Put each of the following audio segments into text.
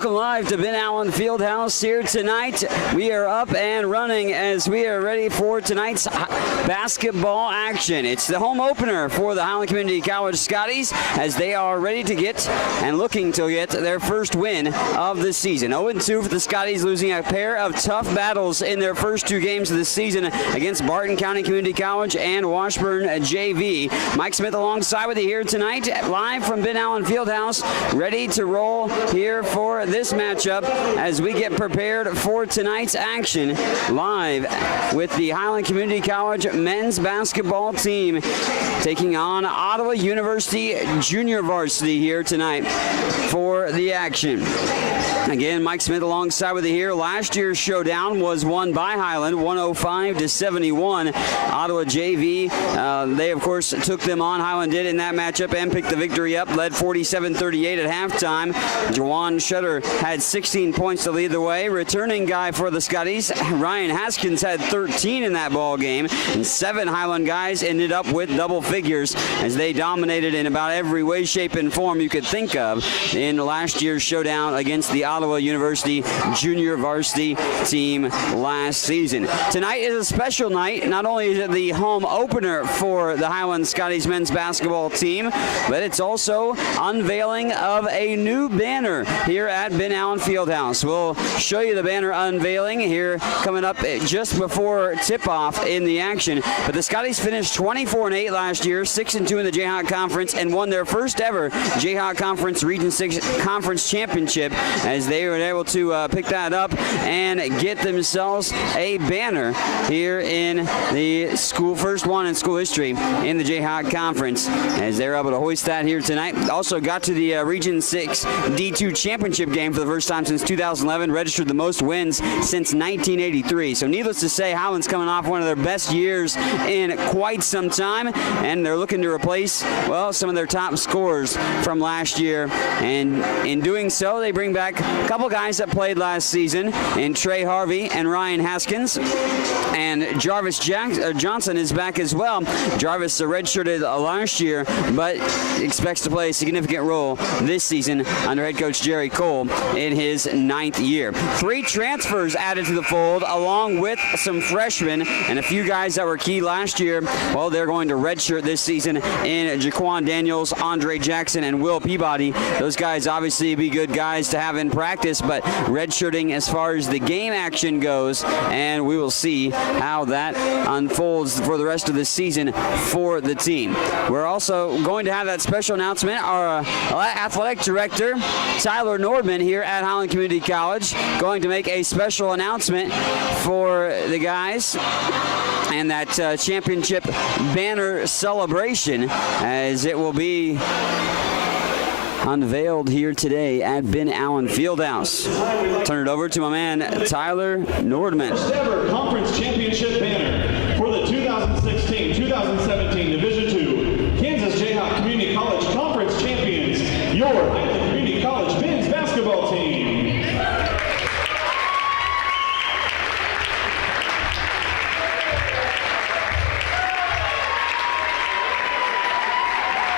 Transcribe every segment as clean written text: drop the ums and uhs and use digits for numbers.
Welcome live to Ben Allen Fieldhouse here tonight. We are up and running as we are ready for tonight's basketball action. It's the home opener for the Highland Community College Scotties as they are ready to get and looking to get their first win of the season. 0-2 for the Scotties, losing a pair of tough battles in their first two games of the season against Barton County Community College and Washburn JV. Mike Smith alongside with you here tonight, live from Ben Allen Fieldhouse, ready to roll here for this matchup as we get prepared for tonight's action, live with the Highland Community College men's basketball team taking on Ottawa University Junior Varsity here tonight for the action. Again, Mike Smith alongside with you here. Last year's showdown was won by Highland, 105-71. Ottawa JV, they of course took them on. Highland did in that matchup and picked the victory up, led 47-38 at halftime. Jawan Shutter had 16 points to lead the way. Returning guy for the Scotties, Ryan Haskins, had 13 in that ball game, and 7 Highland guys ended up with double figures as they dominated in about every way, shape, and form you could think of in last year's showdown against the Ottawa University Junior Varsity team last season. Tonight is a special night. Not only is it the home opener for the Highland Scotties men's basketball team, but it's also unveiling of a new banner here at Ben Allen Fieldhouse. We'll show you the banner unveiling here coming up just before tip-off in the action. But the Scotties finished 24-8 last year, 6-2 in the Jayhawk Conference, and won their first ever Jayhawk Conference Region 6 Conference Championship as they were able to pick that up and get themselves a banner here in the school, first one in school history in the Jayhawk Conference, as they're able to hoist that here tonight. Also got to the Region 6 D2 Championship game for the first time since 2011, registered the most wins since 1983. So needless to say, Highland's coming off one of their best years in quite some time, and they're looking to replace, well, some of their top scorers from last year. And in doing so, they bring back a couple guys that played last season in Trey Harvey and Ryan Haskins. And Jarvis Johnson is back as well. Jarvis redshirted last year, but expects to play a significant role this season under head coach Jerry Cole in his 9th year. 3 transfers added to the fold, along with some freshmen and a few guys that were key last year. Well, they're going to redshirt this season in Jaquan Daniels, Andre Jackson, and Will Peabody. Those guys obviously be good guys to have in practice, but redshirting as far as the game action goes, and we will see how that unfolds for the rest of the season for the team. We're also going to have that special announcement. Our athletic director, Tyler Nordman, here at Highland Community College, going to make a special announcement for the guys and that championship banner celebration, as it will be unveiled here today at Ben Allen Fieldhouse. Turn it over to my man, Tyler Nordman. First ever conference championship banner for the 2016-2017 Division II Kansas Jayhawk Community College Conference Champions, your Highland Community College men's basketball team.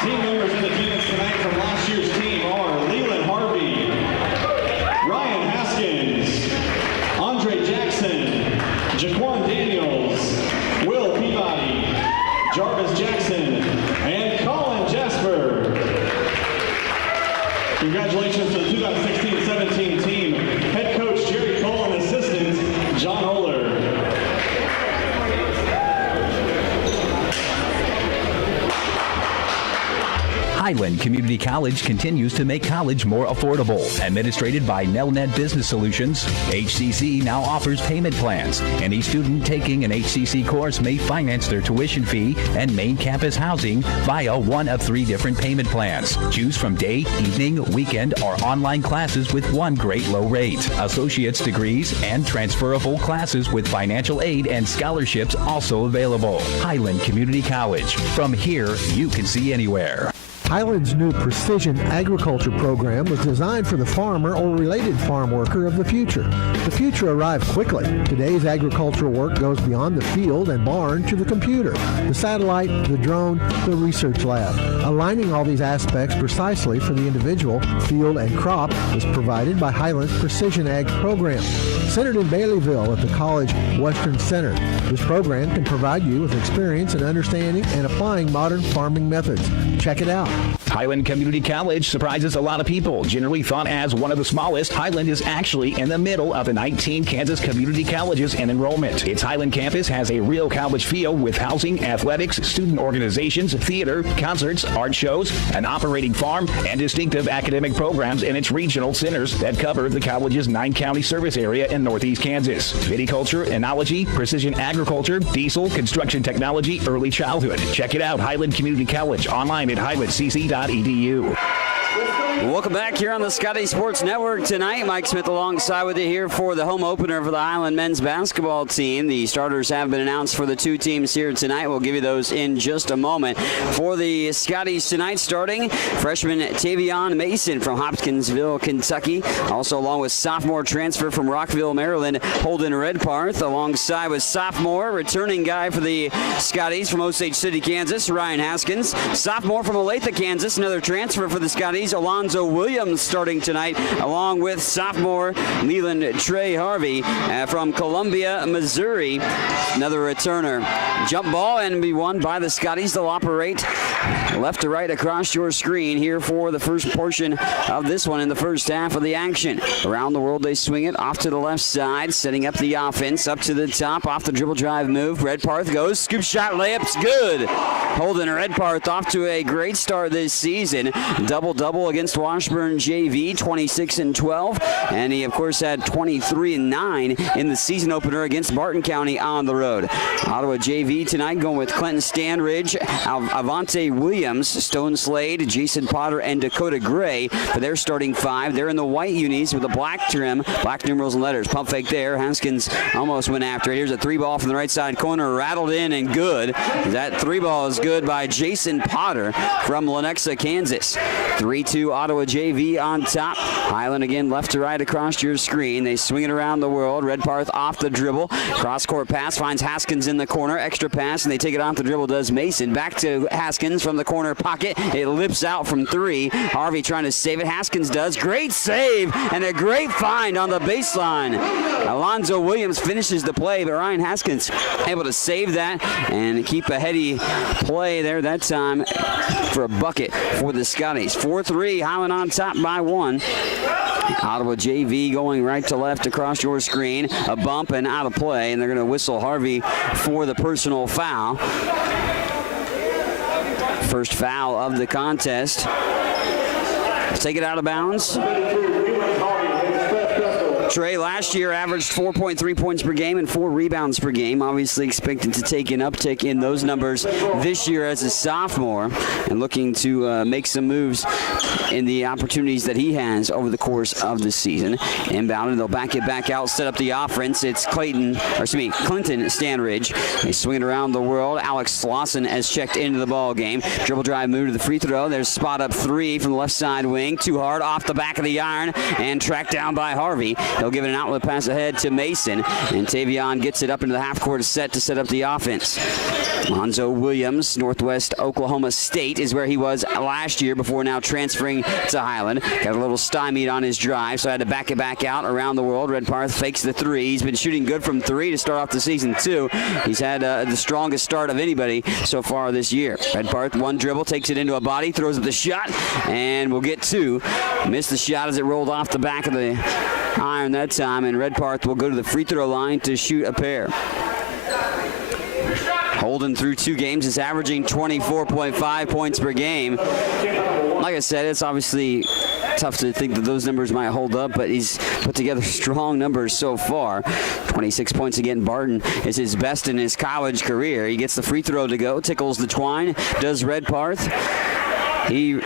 Team members in attendance tonight from last year's team are Leland Harvey, Ryan Haskins, Andre Jackson, Jaquan Daniels, Will Peabody, Jarvis Jackson, and Colin Jasper. Congratulations to the 2016-17 team, head coach Jerry Cole and assistant John Oler. Highland Community College continues to make college more affordable. Administrated by Nelnet Business Solutions, HCC now offers payment plans. Any student taking an HCC course may finance their tuition fee and main campus housing via one of 3 different payment plans. Choose from day, evening, weekend, or online classes with one great low rate. Associate's degrees and transferable classes with financial aid and scholarships also available. Highland Community College. From here, you can see anywhere. Highland's new Precision Agriculture program was designed for the farmer or related farm worker of the future. The future arrived quickly. Today's agricultural work goes beyond the field and barn to the computer, the satellite, the drone, the research lab. Aligning all these aspects precisely for the individual, field, and crop is provided by Highland's Precision Ag program. Centered in Baileyville at the College Western Center, this program can provide you with experience in understanding and applying modern farming methods. Check it out. Highland Community College surprises a lot of people. Generally thought as one of the smallest, Highland is actually in the middle of the 19 Kansas community colleges in enrollment. Its Highland campus has a real college feel with housing, athletics, student organizations, theater, concerts, art shows, an operating farm, and distinctive academic programs in its regional centers that cover the college's 9-county service area in northeast Kansas. Viticulture, enology, precision agriculture, diesel, construction technology, early childhood. Check it out, Highland Community College, online at highlandcc.edu. Welcome back here on the Scotty Sports Network tonight. Mike Smith alongside with you here for the home opener for the Highland men's basketball team. The starters have been announced for the two teams here tonight. We'll give you those in just a moment. For the Scotties tonight, starting freshman Tavian Mason from Hopkinsville, Kentucky. Also along with sophomore transfer from Rockville, Maryland, Holden Redparth. Alongside with sophomore returning guy for the Scotties from Osage City, Kansas, Ryan Haskins. Sophomore from Olathe, Kansas, another transfer for the Scotties, Alonzo Williams starting tonight, along with sophomore Leland Trey Harvey from Columbia, Missouri, another returner. Jump ball and be won by the Scotties. They'll operate left to right across your screen here for the first portion of this one in the first half of the action. Around the world they swing it off to the left side, setting up the offense up to the top, off the dribble drive move. Redparth goes, scoop shot, layup's good. Holding Redparth off to a great start this season. Double-double against Washburn JV, 26 and 12, and he of course had 23 and 9 in the season opener against Barton County on the road. Ottawa JV tonight going with Clinton Stanridge, Avante Williams, Stone Slade, Jason Potter, and Dakota Gray for their starting five. They're in the white unis with a black trim, black numerals and letters. Pump fake there. Haskins almost went after it. Here's a three ball from the right side corner, rattled in and good. That three ball is good by Jason Potter from Lenexa, Kansas. 3-2 Ottawa JV on top. Highland again left to right across your screen. They swing it around the world. Redparth off the dribble. Cross-court pass finds Haskins in the corner. Extra pass, and they take it off the dribble does Mason. Back to Haskins from the corner pocket. It lips out from three. Harvey trying to save it. Haskins does. Great save and a great find on the baseline. Alonzo Williams finishes the play, but Ryan Haskins able to save that and keep a heady play there that time for a bucket for the Scotties. 4-3, Highland on top by one. Ottawa JV going right to left across your screen. A bump and out of play, and they're going to whistle Harvey for the personal foul. First foul of the contest. Take it out of bounds. Trey last year averaged 4.3 points per game and 4 rebounds per game. Obviously expected to take an uptick in those numbers this year as a sophomore and looking to make some moves in the opportunities that he has over the course of the season. Inbound, and they'll back it back out, set up the offense. It's Clinton Stanridge. They swing it around the world. Alex Lawson has checked into the ball game. Dribble drive move to the free throw. There's spot up three from the left side wing. Too hard off the back of the iron and tracked down by Harvey. He'll give it an outlet pass ahead to Mason, and Tavian gets it up into the half-court set to set up the offense. Lonzo Williams, Northwest Oklahoma State, is where he was last year before now transferring to Highland. Got a little stymied on his drive, so had to back it back out around the world. Redparth fakes the three. He's been shooting good from three to start off the season, too. He's had the strongest start of anybody so far this year. Redparth, one dribble, takes it into a body, throws up the shot, and will get two. Missed the shot as it rolled off the back of the iron that time, and Redparth will go to the free throw line to shoot a pair. Holden through 2 games is averaging 24.5 points per game. Like I said, it's obviously tough to think that those numbers might hold up, but he's put together strong numbers so far. 26 points again. Barton is his best in his college career. He gets the free throw to go, tickles the twine, does Redparth. He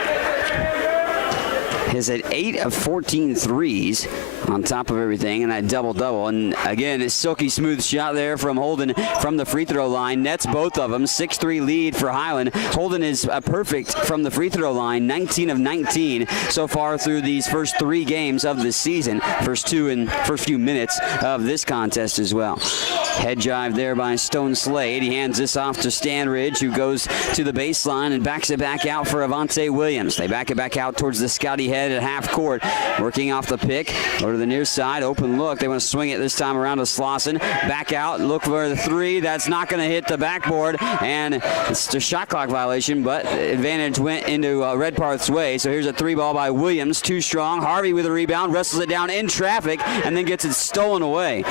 is at 8 of 14 threes on top of everything, and that double-double. And again, a silky smooth shot there from Holden from the free throw line. Nets both of them. 6-3 lead for Highland. Holden is perfect from the free throw line, 19 of 19 so far through these first 3 games of the season. First few minutes of this contest as well. Head jive there by Stone Slade. He hands this off to Stanridge, who goes to the baseline and backs it back out for Avante Williams. They back it back out towards the Scotty head at half court. Working off the pick, over to the near side, open look. They want to swing it this time around to Slauson. Back out, look for the 3. That's not going to hit the backboard, and it's a shot clock violation, but advantage went into Redparth's way. So here's a 3 ball by Williams, too strong. Harvey with a rebound, wrestles it down in traffic, and then gets it stolen away.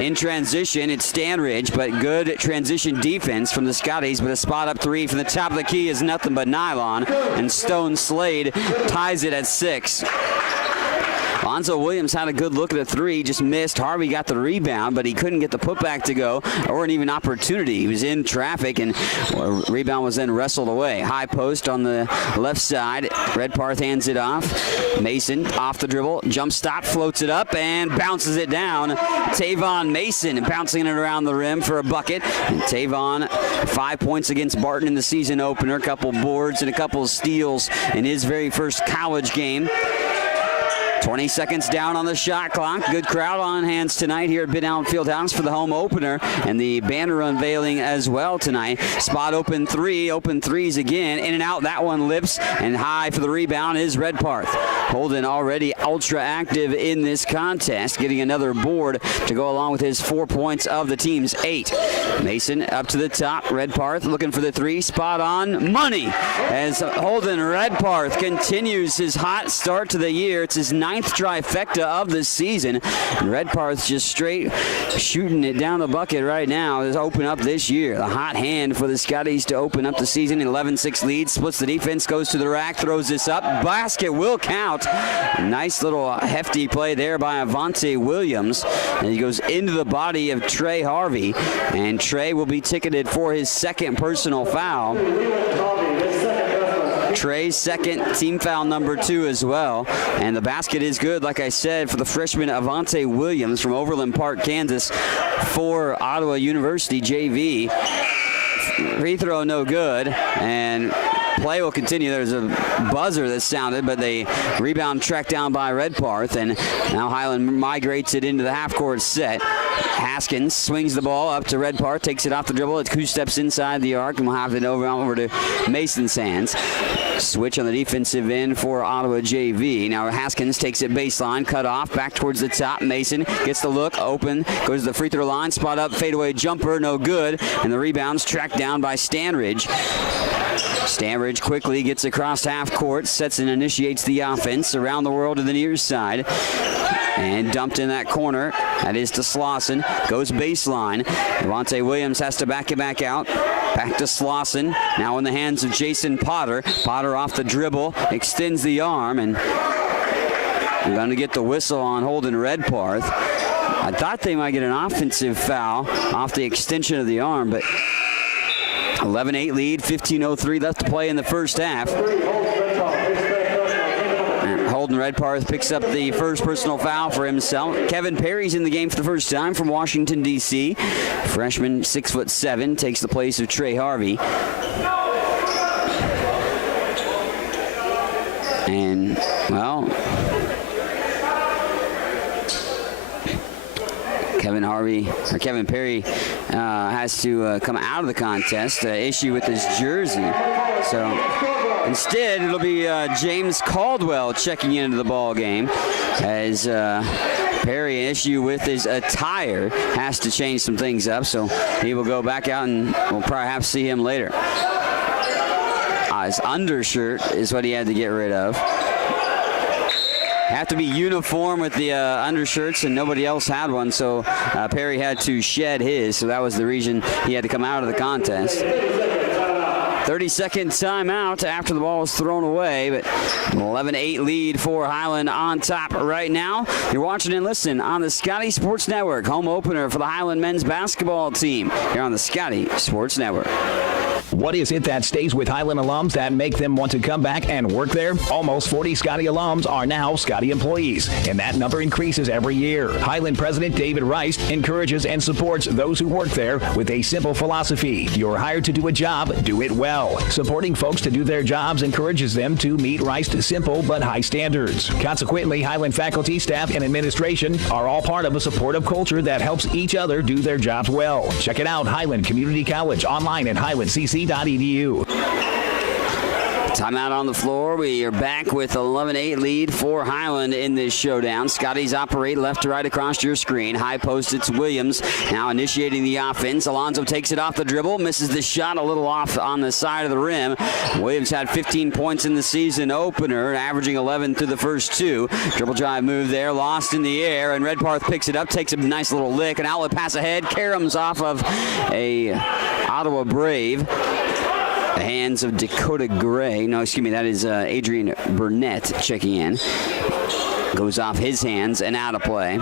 In transition, it's Stanridge, but good transition defense from the Scotties, but a spot up 3 from the top of the key is nothing but nylon, and Stone Slade ties it at 6. Alonzo Williams had a good look at a 3, just missed. Harvey got the rebound, but he couldn't get the putback to go, or an even opportunity. He was in traffic, and rebound was then wrestled away. High post on the left side. Redparth hands it off. Mason off the dribble, jump stop, floats it up, and bounces it down. Tavian Mason bouncing it around the rim for a bucket. And Tavian, 5 points against Barton in the season opener, a couple boards and a couple of steals in his very first college game. 20 seconds down on the shot clock. Good crowd on hands tonight here at Bid Allen Fieldhouse for the home opener, and the banner unveiling as well tonight. Spot open 3, open 3s again. In and out, that one lips, and high for the rebound is Redparth. Holden already ultra active in this contest, getting another board to go along with his 4 points of the team's 8. Mason up to the top. Redparth looking for the 3, spot on, money, as Holden Redparth continues his hot start to the year. It's his 9th trifecta of the season. And Redparth's just straight shooting it down the bucket right now. Is open up this year. The hot hand for the Scotties to open up the season. 11-6 lead, splits the defense, goes to the rack, throws this up. Basket will count. Nice little hefty play there by Avante Williams. And he goes into the body of Trey Harvey. And Trey will be ticketed for his 2nd personal foul. Trey's 2nd team foul number 2 as well. And the basket is good, like I said, for the freshman Avante Williams from Overland Park, Kansas, for Ottawa University JV. Free throw no good, and play will continue. There's a buzzer that sounded, but the rebound tracked down by Redparth, and now Highland migrates it into the half-court set. Haskins swings the ball up to Redparth, takes it off the dribble. It's 2 steps inside the arc, and we'll have it over to Mason's hands. Switch on the defensive end for Ottawa JV. Now Haskins takes it baseline, cut off, back towards the top. Mason gets the look, open, goes to the free throw line, spot up, fadeaway jumper, no good, and the rebound's tracked down by Stanridge. Stanridge quickly gets across half court, sets and initiates the offense around the world to the near side. And dumped in that corner. That is to Slauson. Goes baseline. Avante Williams has to back it back out. Back to Slauson. Now in the hands of Jason Potter. Potter off the dribble. Extends the arm. And we're going to get the whistle on Holden Redparth. I thought they might get an offensive foul off the extension of the arm. But 11-8 lead. 15:03 left to play in the first half. Holden Redparth picks up the first personal foul for himself. Kevin Perry's in the game for the first time from Washington, D.C. Freshman, 6'7", takes the place of Trey Harvey. And, well, Kevin Perry has to come out of the contest, issue with his jersey. So instead, it'll be James Caldwell checking into the ball game as Perry, issue with his attire, has to change some things up. So he will go back out, and we'll perhaps see him later. His undershirt is what he had to get rid of. Have to be uniform with the undershirts, and nobody else had one, so Perry had to shed his, so that was the reason he had to come out of the contest. 30-second timeout after the ball was thrown away, but 11-8 lead for Highland on top right now. You're watching and listening on the Scotty Sports Network, home opener for the Highland men's basketball team here on the Scotty Sports Network. What is it that stays with Highland alums that make them want to come back and work there? Almost 40 Scotty alums are now Scotty employees, and that number increases every year. Highland President David Rice encourages and supports those who work there with a simple philosophy. You're hired to do a job, do it well. Supporting folks to do their jobs encourages them to meet Rice's simple but high standards. Consequently, Highland faculty, staff, and administration are all part of a supportive culture that helps each other do their jobs well. Check it out, Highland Community College, online at highlandcc.edu. Timeout on the floor. We are back with 11-8 lead for Highland in this showdown. Scotties operate left to right across your screen. High post, it's Williams now initiating the offense. Alonzo takes it off the dribble, misses the shot a little off on the side of the rim. Williams had 15 points in the season opener, averaging 11 through the first two. Dribble drive move there, lost in the air, and Redparth picks it up, takes a nice little lick. An outlet pass ahead, caroms off of a Ottawa Brave. The hands of Dakota Gray. No, excuse me, that is Adrien Burnett checking in. Goes off his hands and out of play.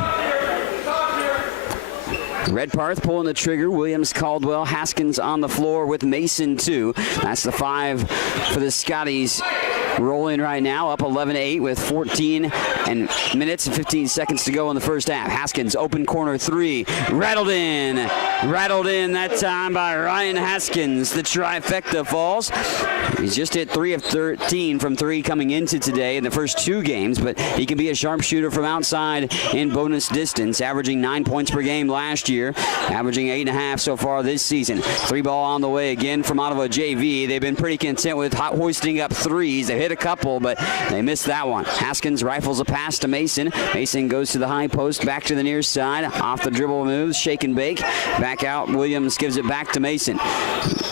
Redparth pulling the trigger. Williams, Caldwell, Haskins on the floor with Mason too. That's the 5 for the Scotties. Rolling right now, up 11-8 with 14 minutes and 15 seconds to go in the first half. Haskins, open corner 3, rattled in that time by Ryan Haskins. The trifecta falls. He's just hit 3 of 13 from 3 coming into today in the first 2 games, but he can be a sharpshooter from outside in bonus distance, averaging 9 points per game last year, averaging 8.5 so far this season. 3 ball on the way again from Ottawa JV. They've been pretty content with hoisting up threes. They hit a couple, but they missed that one. Haskins rifles a pass to Mason. Mason goes to the high post, back to the near side. Off the dribble moves, shake and bake. Back out, Williams gives it back to Mason.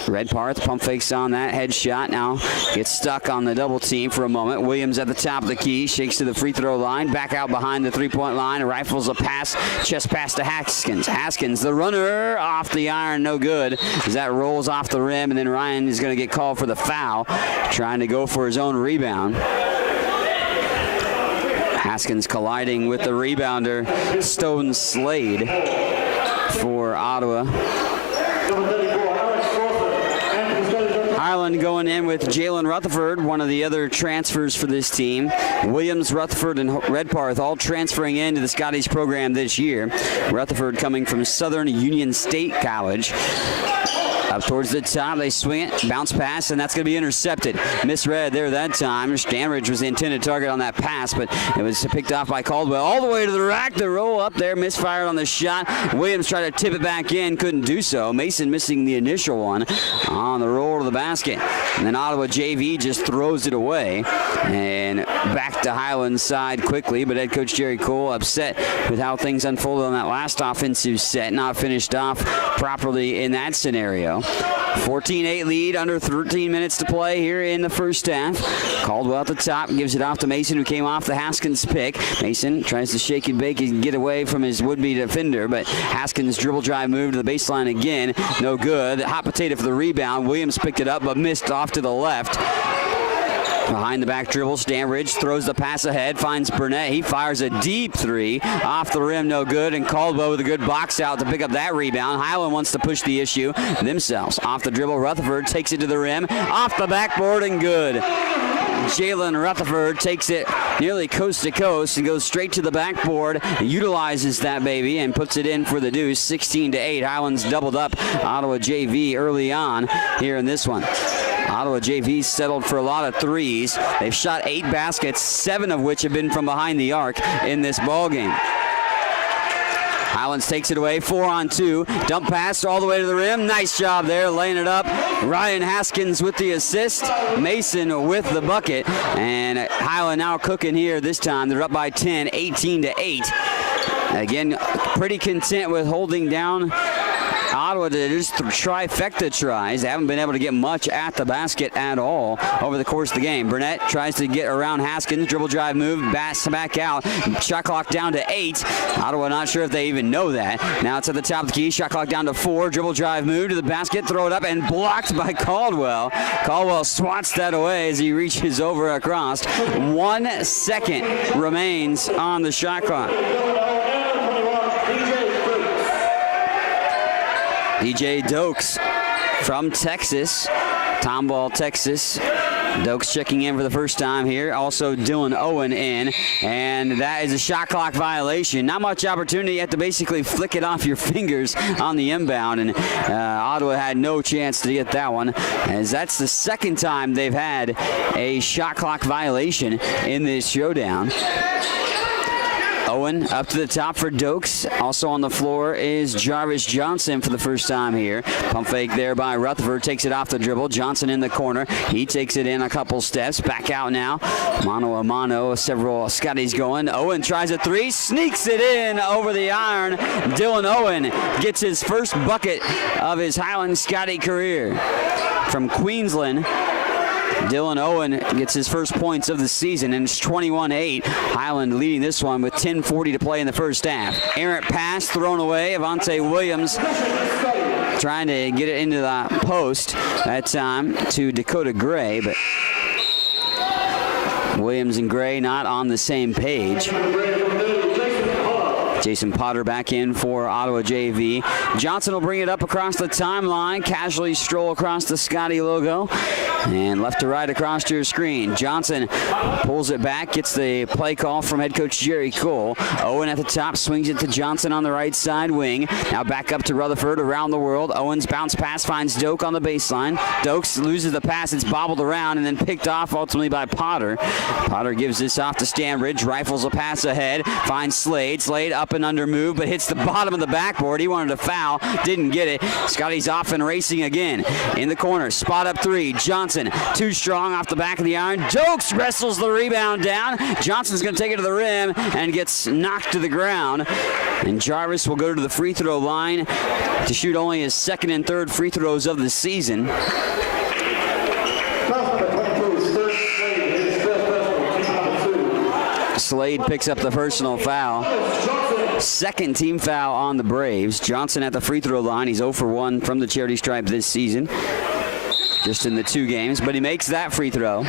Redparth pump fakes on that headshot. Now gets stuck on the double team for a moment. Williams at the top of the key, shakes to the free throw line, back out behind the three-point line, rifles a pass, chest pass to Haskins. Haskins, the runner, off the iron, no good, as that rolls off the rim, and then Ryan is going to get called for the foul, trying to go for his own rebound. Haskins colliding with the rebounder, Stone Slade for Ottawa. Highland going in with Jalen Rutherford, one of the other transfers for this team. Williams, Rutherford, and Redparth all transferring into the Scotties program this year. Rutherford coming from Southern Union State College. Up towards the top, they swing it, bounce pass, and that's going to be intercepted. Misread there that time. Stanridge was the intended target on that pass, but it was picked off by Caldwell. All the way to the rack, the roll up there, misfired on the shot. Williams tried to tip it back in, couldn't do so. Mason missing the initial one on the roll to the basket. And then Ottawa JV just throws it away. And back to Highland's side quickly, but head coach Jerry Cole upset with how things unfolded on that last offensive set, not finished off properly in that scenario. 14-8 lead, under 13 minutes to play here in the first half. Caldwell at the top, gives it off to Mason, who came off the Haskins pick. Mason tries to shake and bake and get away from his would-be defender, but Haskins' dribble drive move to the baseline again. No good. Hot potato for the rebound. Williams picked it up, but missed off to the left. Behind the back dribble, Stanridge throws the pass ahead, finds Burnett. He fires a deep 3, off the rim, no good, and Caldwell with a good box out to pick up that rebound. Highland wants to push the issue themselves. Off the dribble, Rutherford takes it to the rim, off the backboard, and good. Jalen Rutherford takes it nearly coast to coast and goes straight to the backboard, utilizes that baby, and puts it in for the deuce. 16-8. Highlands doubled up Ottawa JV early on here in this one. Ottawa JV settled for a lot of threes. They've shot 8 baskets, 7 of which have been from behind the arc in this ball game. Highlands takes it away, 4-on-2. Dump pass all the way to the rim. Nice job there, laying it up. Ryan Haskins with the assist. Mason with the bucket. And Highland now cooking here this time. They're up by 10, 18-8. Again, pretty content with holding down Ottawa to just trifecta tries. They haven't been able to get much at the basket at all over the course of the game. Burnett tries to get around Haskins. Dribble drive move, back out. Shot clock down to 8. Ottawa not sure if they even know that. Now it's at the top of the key. Shot clock down to 4. Dribble drive move to the basket. Throw it up and blocked by Caldwell. Caldwell swats that away as he reaches over across. 1 second remains on the shot clock. DJ Dokes from Texas Tomball, Texas. Dokes checking in for the first time here. Also Dylan Owen in, and that is a shot clock violation. Not much opportunity. You have to basically flick it off your fingers on the inbound, and Ottawa had no chance to get that one, as that's the second time they've had a shot clock violation in this showdown. Owen up to the top for Dokes. Also on the floor is Jarvis Johnson for the first time here. Pump fake there by Rutherford. Takes it off the dribble. Johnson in the corner. He takes it in a couple steps. Back out now. Mano a mano. Several Scotties going. Owen tries a three. Sneaks it in over the iron. Dylan Owen gets his first bucket of his Highland Scotty career. From Queensland, Dylan Owen gets his first points of the season, and it's 21-8. Highland leading this one with 10:40 to play in the first half. Errant pass thrown away. Avante Williams trying to get it into the post that time to Dakota Gray, but Williams and Gray not on the same page. Jason Potter back in for Ottawa JV. Johnson will bring it up across the timeline. Casually stroll across the Scotty logo. And left to right across your screen. Johnson pulls it back, gets the play call from head coach Jerry Cole. Owen at the top, swings it to Johnson on the right side wing. Now back up to Rutherford around the world. Owen's bounce pass finds Doak on the baseline. Dokes loses the pass. It's bobbled around and then picked off ultimately by Potter. Potter gives this off to Stanbridge. Rifles a pass ahead. Finds Slade. Slade up and under move, but hits the bottom of the backboard. He wanted to foul. Didn't get it. Scotty's off and racing again. In the corner. Spot up three. Johnson too strong off the back of the iron. Dokes wrestles the rebound down. Johnson's going to take it to the rim and gets knocked to the ground. And Jarvis will go to the free throw line to shoot only his second and third free throws of the season. Slade picks up the personal foul. Second team foul on the Braves. Johnson at the free throw line. He's 0 for 1 from the charity stripe this season, just in the 2 games, but he makes that free throw.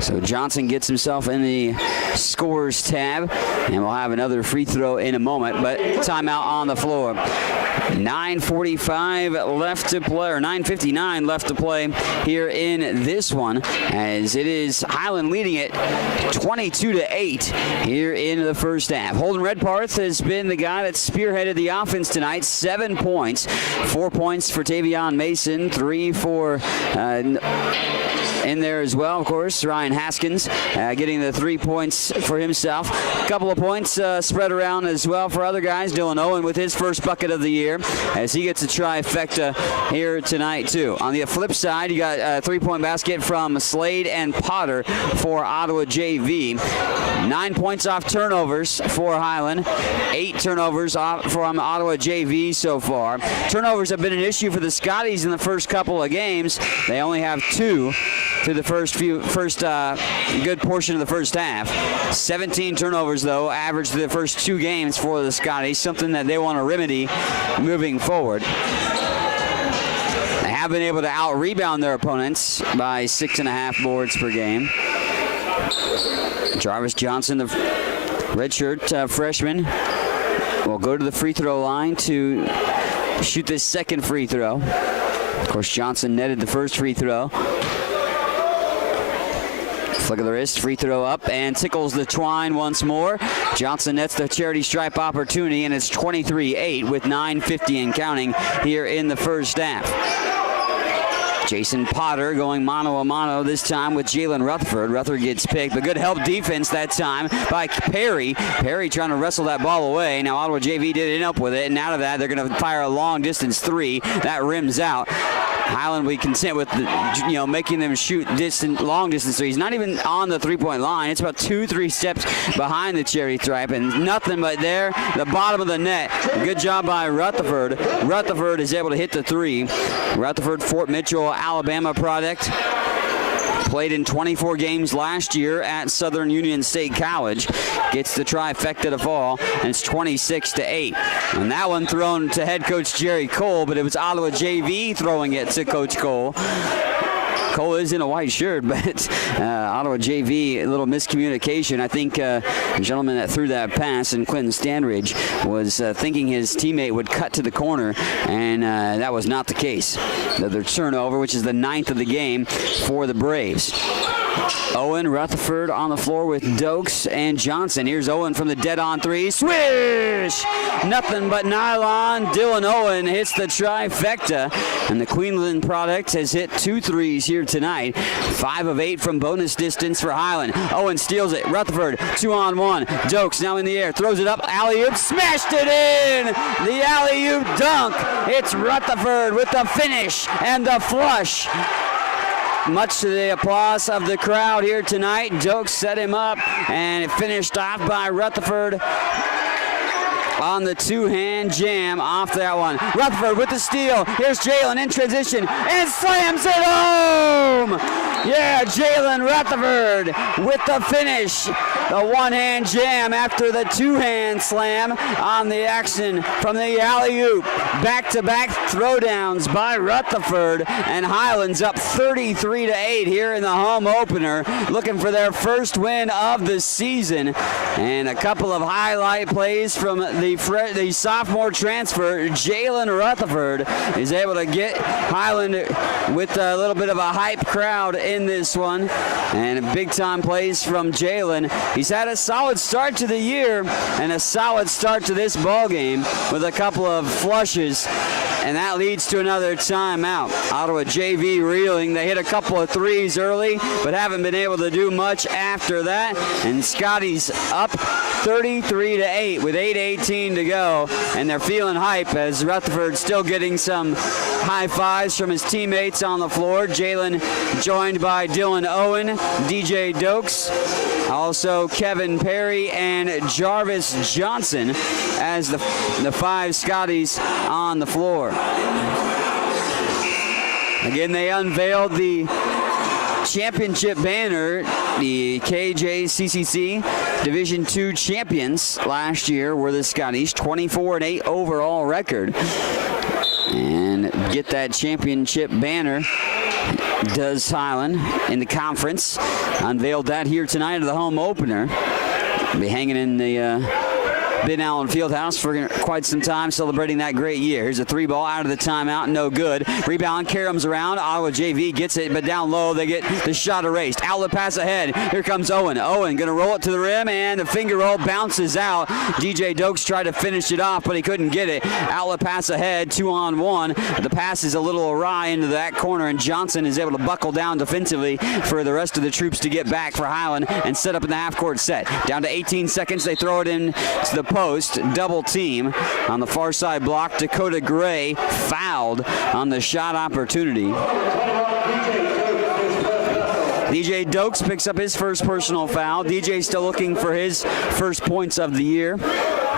So Johnson gets himself in the scorers tab, and we'll have another free throw in a moment, but timeout on the floor. 9:45 left to play, or 9:59 left to play here in this one, as it is Highland leading it 22-8 here in the first half. Holden Redparth has been the guy that spearheaded the offense tonight. 7 points, 4 points for Tavian Mason, 3 for in there as well, of course. Ryan Haskins getting the 3 points for himself. A couple of points spread around as well for other guys. Dylan Owen with his first bucket of the year, as he gets a trifecta here tonight too. On the flip side, you got a 3-point basket from Slade and Potter for Ottawa JV. 9 points off turnovers for Highland. 8 turnovers off from Ottawa JV so far. Turnovers have been an issue for the Scotties in the first couple of games. They only have 2 through the first good portion of the first half. 17 turnovers, though, averaged through the first 2 games for the Scotties, something that they want to remedy moving forward. They have been able to out-rebound their opponents by 6.5 boards per game. Jarvis Johnson, the redshirt freshman, will go to the free throw line to shoot this second free throw. Of course, Johnson netted the first free throw. Flick of the wrist, free throw up, and tickles the twine once more. Johnson nets the charity stripe opportunity, and it's 23-8 with 9:50 and counting here in the first half. Jason Potter going mano-a-mano this time with Jalen Rutherford. Rutherford gets picked, but good help defense that time by Perry. Perry trying to wrestle that ball away. Now Ottawa JV did end up with it, and out of that they're going to fire a long-distance 3. That rims out. Highland will be content with making them shoot long distance threes. Not even on the 3-point line. It's about 2-3 steps behind the charity stripe, and nothing but there, the bottom of the net. Good job by Rutherford. Rutherford is able to hit the 3. Rutherford, Fort Mitchell, Alabama product. Played in 24 games last year at Southern Union State College. Gets the trifecta to fall, and it's 26-8. And that one thrown to head coach Jerry Cole, but it was Ottawa JV throwing it to Coach Cole. Cole is in a white shirt, but Ottawa JV, a little miscommunication. I think the gentleman that threw that pass, and Clinton Standridge, was thinking his teammate would cut to the corner, and that was not the case. The turnover, which is the 9th of the game for the Braves. Owen, Rutherford on the floor with Dokes and Johnson. Here's Owen from the dead-on three. Swish! Nothing but nylon. Dylan Owen hits the trifecta, and the Queensland product has hit 2 threes here tonight. 5 of 8 from bonus distance for Highland. Owen steals it. Rutherford, 2-on-1. Dokes now in the air. Throws it up. Alley-oop. Smashed it in! The alley-oop dunk. It's Rutherford with the finish and the flush. Much to the applause of the crowd here tonight. Dokes set him up, and it finished off by Rutherford on the two-hand jam off that one. Rutherford with the steal. Here's Jalen in transition and slams it home. Yeah, Jalen Rutherford with the finish. The one-hand jam after the two-hand slam on the action from the alley-oop. Back-to-back throwdowns by Rutherford, and Highland's up 33-8 here in the home opener, looking for their first win of the season. And a couple of highlight plays from the sophomore transfer, Jalen Rutherford, is able to get Highland with a little bit of a hype crowd in this one. And big-time plays from Jalen. He's had a solid start to the year and a solid start to this ball game with a couple of flushes, and that leads to another timeout. Ottawa JV reeling. They hit a couple of threes early, but haven't been able to do much after that. And Scotty's up 33-8 with 8:18 to go, and they're feeling hype as Rutherford's still getting some high fives from his teammates on the floor. Jalen joined by Dylan Owen, DJ Dokes, also Kevin Perry and Jarvis Johnson as the 5 Scotties on the floor. Again, they unveiled the championship banner. The KJCCC Division II champions last year were the Scotties, 24-8 overall record. And get that championship banner does Highland in the conference. Unveiled that here tonight at the home opener. Be hanging in the Ben Allen Fieldhouse for quite some time, celebrating that great year. Here's a 3-ball out of the timeout, no good. Rebound, Karams around. Ottawa JV gets it, but down low, they get the shot erased. Outlet pass ahead. Here comes Owen. Owen going to roll it to the rim, and the finger roll bounces out. DJ Dokes tried to finish it off, but he couldn't get it. Outlet pass ahead, 2-on-1. The pass is a little awry into that corner, and Johnson is able to buckle down defensively for the rest of the troops to get back for Highland and set up in the half-court set. Down to 18 seconds, they throw it in to the post, double team on the far side block. Dakota Gray fouled on the shot opportunity. DJ Dokes picks up his first personal foul. DJ still looking for his first points of the year,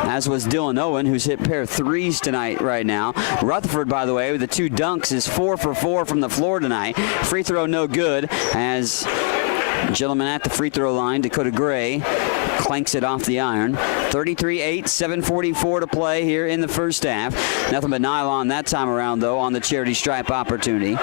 as was Dylan Owen, who's hit pair of threes tonight right now. Rutherford, by the way, with the 2 dunks, is 4 for 4 from the floor tonight. Free throw no good, as gentleman at the free throw line, Dakota Gray, clanks it off the iron. 33-8, 7:44 to play here in the first half. Nothing but nylon that time around, though, on the charity stripe opportunity.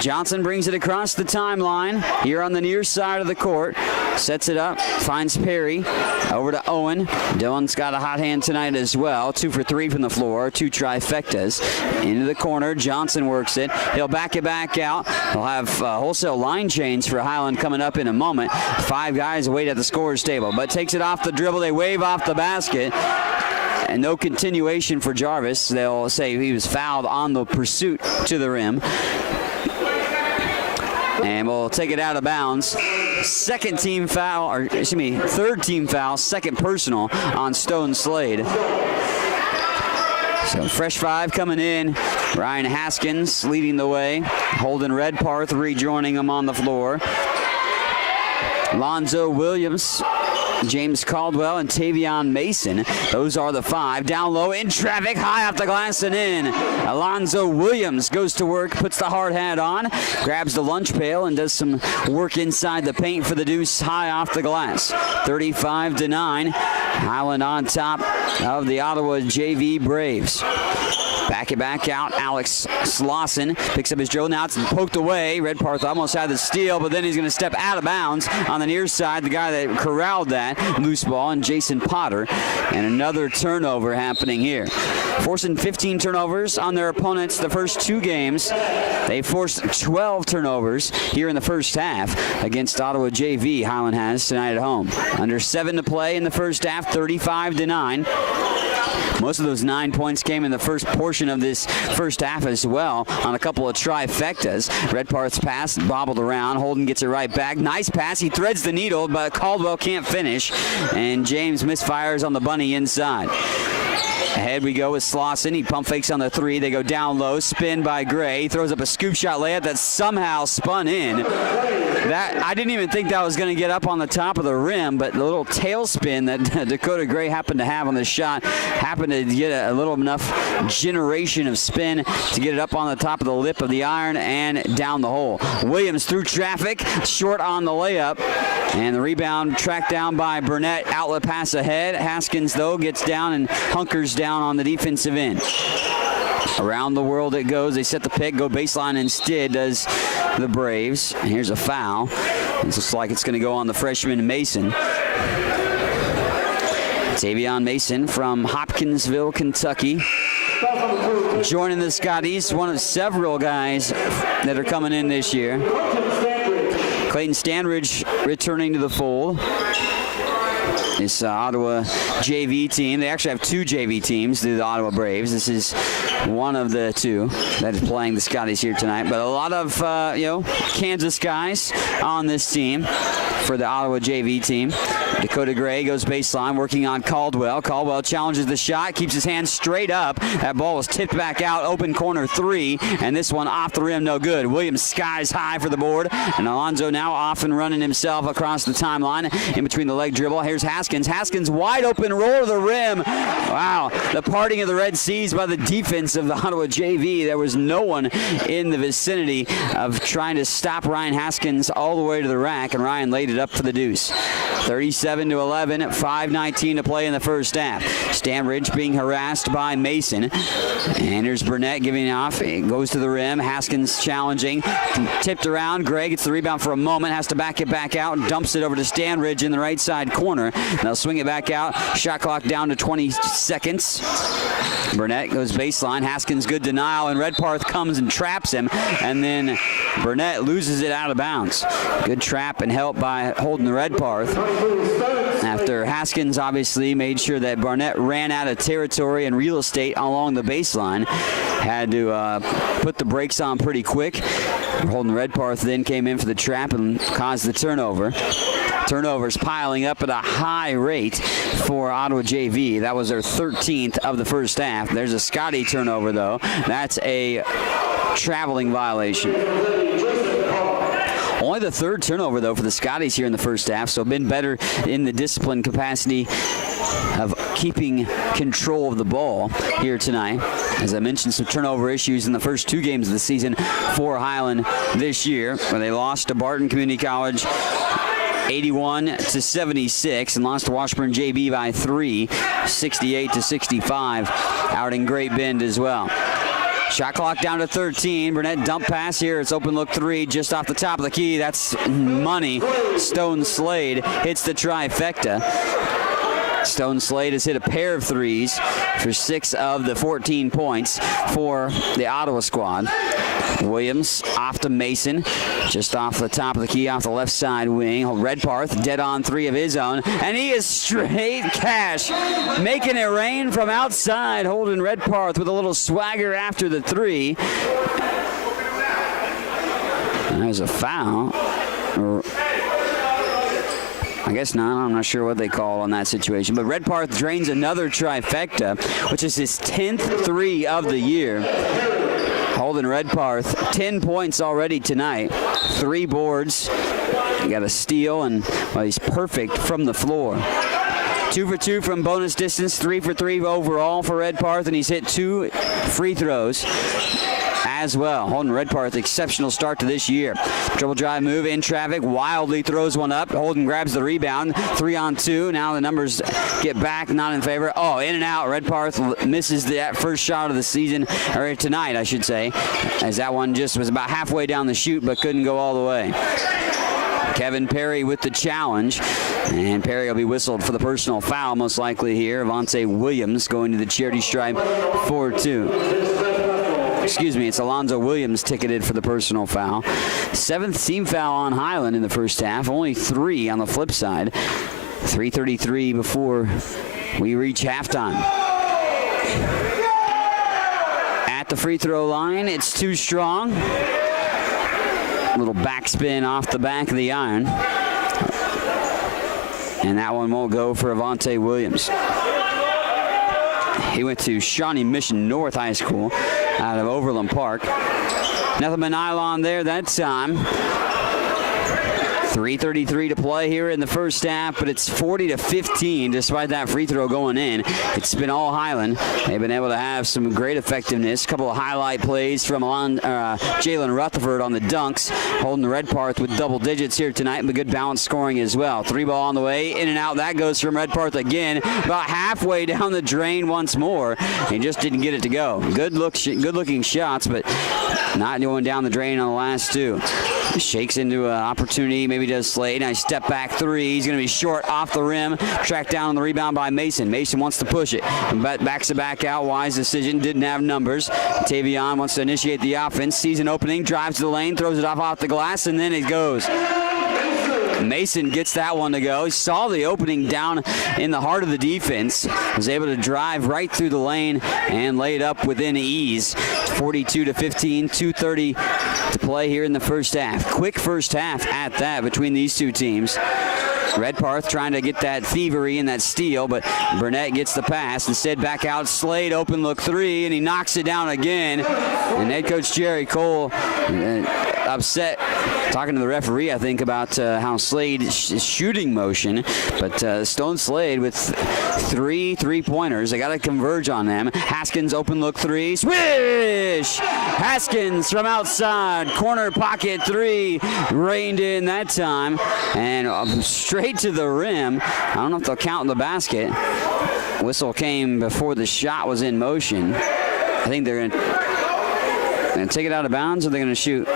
Johnson brings it across the timeline here on the near side of the court. Sets it up, finds Perry. Over to Owen. Dylan's got a hot hand tonight as well. 2 for 3 from the floor, 2 trifectas. Into the corner, Johnson works it. He'll back it back out. We'll have wholesale line change for Highland coming up in a moment. 5 guys wait at the scorer's table, but takes it off the dribble. They wave off the basket. And no continuation for Jarvis. They'll say he was fouled on the pursuit to the rim. And we'll take it out of bounds. Third team foul, second personal on Stone Slade. So fresh 5 coming in. Ryan Haskins leading the way. Holden Redparth rejoining him on the floor. Alonzo Williams, James Caldwell, and Tavian Mason. Those are the 5. Down low in traffic, high off the glass and in. Alonzo Williams goes to work, puts the hard hat on, grabs the lunch pail, and does some work inside the paint for the deuce high off the glass. 35-9. Highland on top of the Ottawa JV Braves. Back it back out. Alex Slauson picks up his dribble. Now it's poked away. Redparth almost had the steal, but then he's going to step out of bounds on the near side. The guy that corralled that loose ball, and Jason Potter. And another turnover happening here. Forcing 15 turnovers on their opponents the first 2 games. They forced 12 turnovers here in the first half against Ottawa JV. Highland has tonight at home. Under 7 to play in the first half, 35-9. Most of those 9 points came in the first portion of this first half as well on a couple of trifectas. Redparth's pass bobbled around. Holden gets it right back. Nice pass. He threads the needle, but Caldwell can't finish. And James misfires on the bunny inside. Ahead we go with Slauson. He pump fakes on the 3. They go down low. Spin by Gray. He throws up a scoop shot layup that somehow spun in. That I didn't even think that was going to get up on the top of the rim, but the little tailspin that Dakota Gray happened to have on the shot happened to get a little enough generation of spin to get it up on the top of the lip of the iron and down the hole. Williams through traffic, short on the layup, and the rebound tracked down by Burnett. Outlet pass ahead. Haskins, though, gets down and hunkers down on the defensive end. Around the world it goes. They set the pick, go baseline instead, does the Braves. And here's a foul. This looks like it's going to go on the freshman Mason. Tavian Mason from Hopkinsville, Kentucky, joining the Scotties, one of several guys that are coming in this year. Clayton Stanridge returning to the fold. This Ottawa JV team. They actually have 2 JV teams, the Ottawa Braves. This is one of the 2 that is playing the Scotties here tonight. But a lot of, Kansas guys on this team for the Ottawa JV team. Dakota Gray goes baseline, working on Caldwell. Caldwell challenges the shot, keeps his hand straight up. That ball was tipped back out, open corner 3, and this one off the rim, no good. Williams skies high for the board, and Alonzo now off and running himself across the timeline in between the leg dribble. Here's Haskins. Haskins wide open, roll to the rim. Wow, the parting of the Red Seas by the defense of the Ottawa JV. There was no one in the vicinity of trying to stop Ryan Haskins all the way to the rack, and Ryan laid it up for the deuce. 37-11, 5:19 to play in the first half. Stanridge being harassed by Mason. And here's Burnett giving off. It goes to the rim. Haskins challenging. Tipped around. Gray gets the rebound for a moment. Has to back it back out and dumps it over to Stanridge in the right side corner. They'll swing it back out. Shot clock down to 20 seconds. Burnett goes baseline. Haskins good denial, and Redparth comes and traps him. And then Burnett loses it out of bounds. Good trap and help by Holden Redparth. After Haskins obviously made sure that Burnett ran out of territory and real estate along the baseline. Had to put the brakes on pretty quick. Holden Redparth then came in for the trap and caused the turnover. Turnovers piling up at a high rate for Ottawa JV. That was their 13th of the first half. There's a Scotty turnover, though. That's a traveling violation. Only the 3rd turnover, though, for the Scotties here in the first half, so been better in the discipline capacity of keeping control of the ball here tonight. As I mentioned, some turnover issues in the first 2 games of the season for Highland this year, where they lost to Barton Community College 81-76, and lost to Washburn JB by 3, 68-65, out in Great Bend as well. Shot clock down to 13. Burnett dump pass here. It's open look 3 just off the top of the key. That's money. Stone Slade hits the trifecta. Stone Slade has hit a pair of threes for 6 of the 14 points for the Ottawa squad. Williams off to Mason, just off the top of the key, off the left side wing. Redparth dead on 3 of his own, and he is straight cash, making it rain from outside. Holden Redparth with a little swagger after the 3. And there's a foul. I guess not. I'm not sure what they call on that situation. But Redparth drains another trifecta, which is his 10th 3 of the year. Holden Redparth, 10 points already tonight. 3 boards. He got a steal, and well, he's perfect from the floor. 2 for 2 from bonus distance, 3 for 3 overall for Redpath, and he's hit 2 free throws as well. Holden Redpath, exceptional start to this year. Dribble drive move in traffic, wildly throws one up. Holden grabs the rebound, 3-on-2. Now the numbers get back, not in favor. Oh, in and out. Redpath misses that first shot of the season, or tonight, I should say, as that one just was about halfway down the chute, but couldn't go all the way. Kevin Perry with the challenge, and Perry will be whistled for the personal foul, most likely here. Alonzo Williams going to the charity stripe for 2. Excuse me, it's Alonzo Williams ticketed for the personal foul. 7th team foul on Highland in the first half, only 3 on the flip side. 3:33 before we reach halftime. At the free throw line, it's too strong. A little backspin off the back of the iron. And that one won't go for Avante Williams. He went to Shawnee Mission North High School out of Overland Park. Nothing but nylon there that time. 3:33 to play here in the first half, but it's 40-15 despite that free throw going in. It's been all Highland. They've been able to have some great effectiveness. A couple of highlight plays from Jalen Rutherford on the dunks, holding the Redpath with double digits here tonight, but good balanced scoring as well. 3 ball on the way, in and out. That goes from Redpath again, about halfway down the drain once more. He just didn't get it to go. Good looking shots, but not going down the drain on the last 2. Shakes into an opportunity, maybe does Slade. Nice step back 3. He's going to be short off the rim. Tracked down on the rebound by Mason. Mason wants to push it. Backs it back out. Wise decision. Didn't have numbers. Tavian wants to initiate the offense. Sees an opening. Drives to the lane. Throws it off the glass. And then it goes. Mason gets that one to go. He saw the opening down in the heart of the defense. Was able to drive right through the lane and lay it up within ease. 42-15, 2:30 to play here in the first half. Quick first half at that between these two teams. Redpath trying to get that thievery and that steal, but Burnett gets the pass. Instead, back out Slade, open look 3, and he knocks it down again. And head coach Jerry Cole upset, talking to the referee, I think, about how Slade's shooting motion. But Stone Slade with 3 3-pointers. They got to converge on them. Haskins, open look 3. Swish! Haskins from outside. Corner pocket 3. Rained in that time. And straight to the rim. I don't know if they'll count the basket. Whistle came before the shot was in motion. I think they're going to take it out of bounds, or they're going to shoot.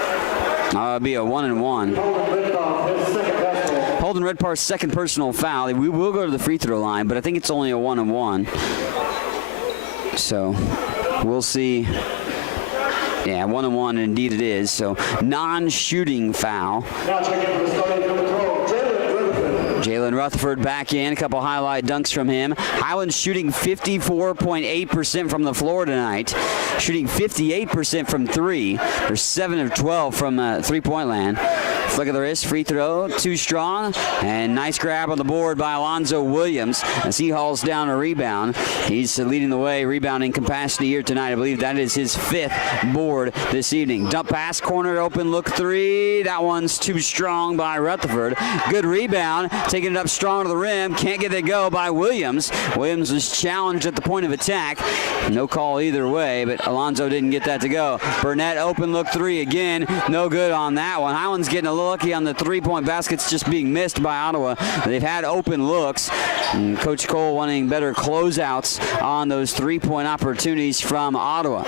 It'll be a 1-and-1. Holden Redpath's second personal foul. We will go to the free throw line, but I think it's only a 1-and-1. So we'll see. Yeah, 1-and-1, indeed it is. So non-shooting foul. Jalen Rutherford back in, a couple highlight dunks from him. Highland shooting 54.8% from the floor tonight, shooting 58% from 3. They're 7 of 12 from three-point land. Flick of the wrist, free throw, too strong, and nice grab on the board by Alonzo Williams as he hauls down a rebound. He's leading the way, rebounding capacity here tonight. I believe that is his 5th board this evening. Dump pass, corner open, look 3. That one's too strong by Rutherford. Good rebound, taking it up strong to the rim. Can't get it to go by Williams. Williams was challenged at the point of attack. No call either way, but Alonzo didn't get that to go. Burnett open look 3 again. No good on that one. Highland's getting a little lucky on the 3-point baskets just being missed by Ottawa. They've had open looks. And Coach Cole wanting better closeouts on those 3-point opportunities from Ottawa.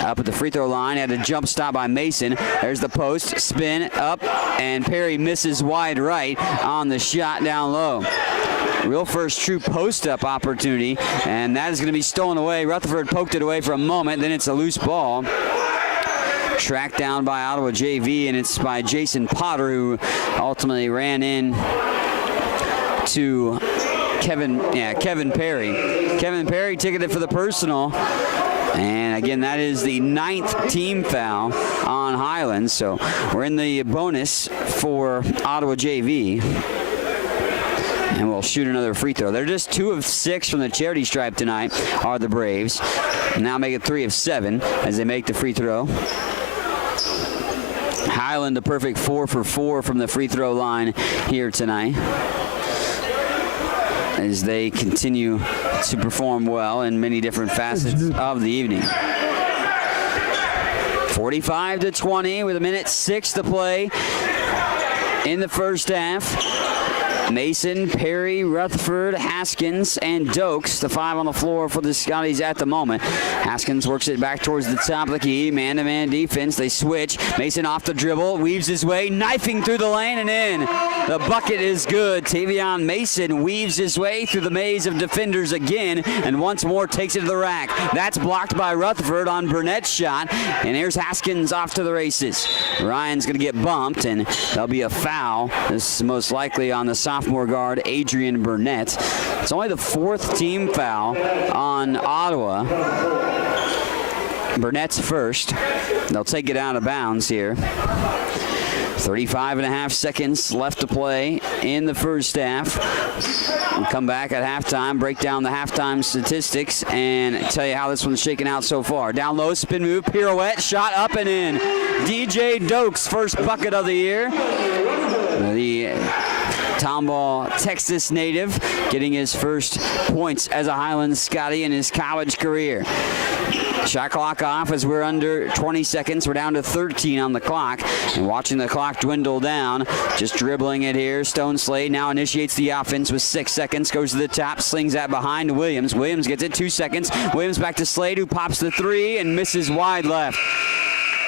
Up at the free throw line, had a jump stop by Mason. There's the post, spin, up, and Perry misses wide right on the shot down low. Real first true post-up opportunity, and that is going to be stolen away. Rutherford poked it away for a moment, then it's a loose ball. Tracked down by Ottawa JV, and it's by Jason Potter, who ultimately ran in to Kevin Perry. Kevin Perry ticketed for the personal. And again, that is the 9th team foul on Highland. So we're in the bonus for Ottawa JV. And we'll shoot another free throw. They're just 2 of 6 from the charity stripe tonight, are the Braves. Now make it 3 of 7 as they make the free throw. Highland a perfect 4 for 4 from the free throw line here tonight. as they continue to perform well in many different facets of the evening. 45-20 with 1:06 to play in the first half. Mason, Perry, Rutherford, Haskins, and Dokes, the 5 on the floor for the Scotties at the moment. Haskins works it back towards the top of the key. Man-to-man defense. They switch. Mason off the dribble, weaves his way, knifing through the lane and in. The bucket is good. Tavian Mason weaves his way through the maze of defenders again and once more takes it to the rack. That's blocked by Rutherford on Burnett's shot. And here's Haskins off to the races. Ryan's going to get bumped, and there'll be a foul. This is most likely on the sophomore guard, Adrien Burnett. It's only the 4th team foul on Ottawa. Burnett's first. They'll take it out of bounds here. 35.5 seconds left to play in the first half. We'll come back at halftime, break down the halftime statistics, and tell you how this one's shaking out so far. Down low, spin move, pirouette, shot up and in. DJ Dokes, first bucket of the year. The Tomball, Texas native, getting his first points as a Highland Scotty in his college career. Shot clock off as we're under 20 seconds. We're down to 13 on the clock. And watching the clock dwindle down, just dribbling it here. Stone Slade now initiates the offense with 6 seconds. Goes to the top, slings that behind to Williams. Williams gets it 2 seconds. Williams back to Slade, who pops the 3 and misses wide left.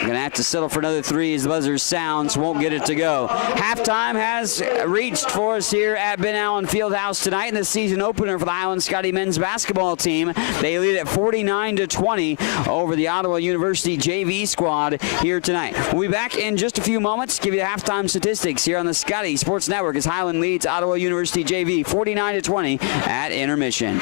Going to have to settle for another 3 as the buzzer sounds. Won't get it to go. Halftime has reached for us here at Ben Allen Fieldhouse tonight in the season opener for the Highland Scotty men's basketball team. They lead at 49-20 over the Ottawa University JV squad here tonight. We'll be back in just a few moments. Give you the halftime statistics here on the Scotty Sports Network as Highland leads Ottawa University JV 49-20 at intermission.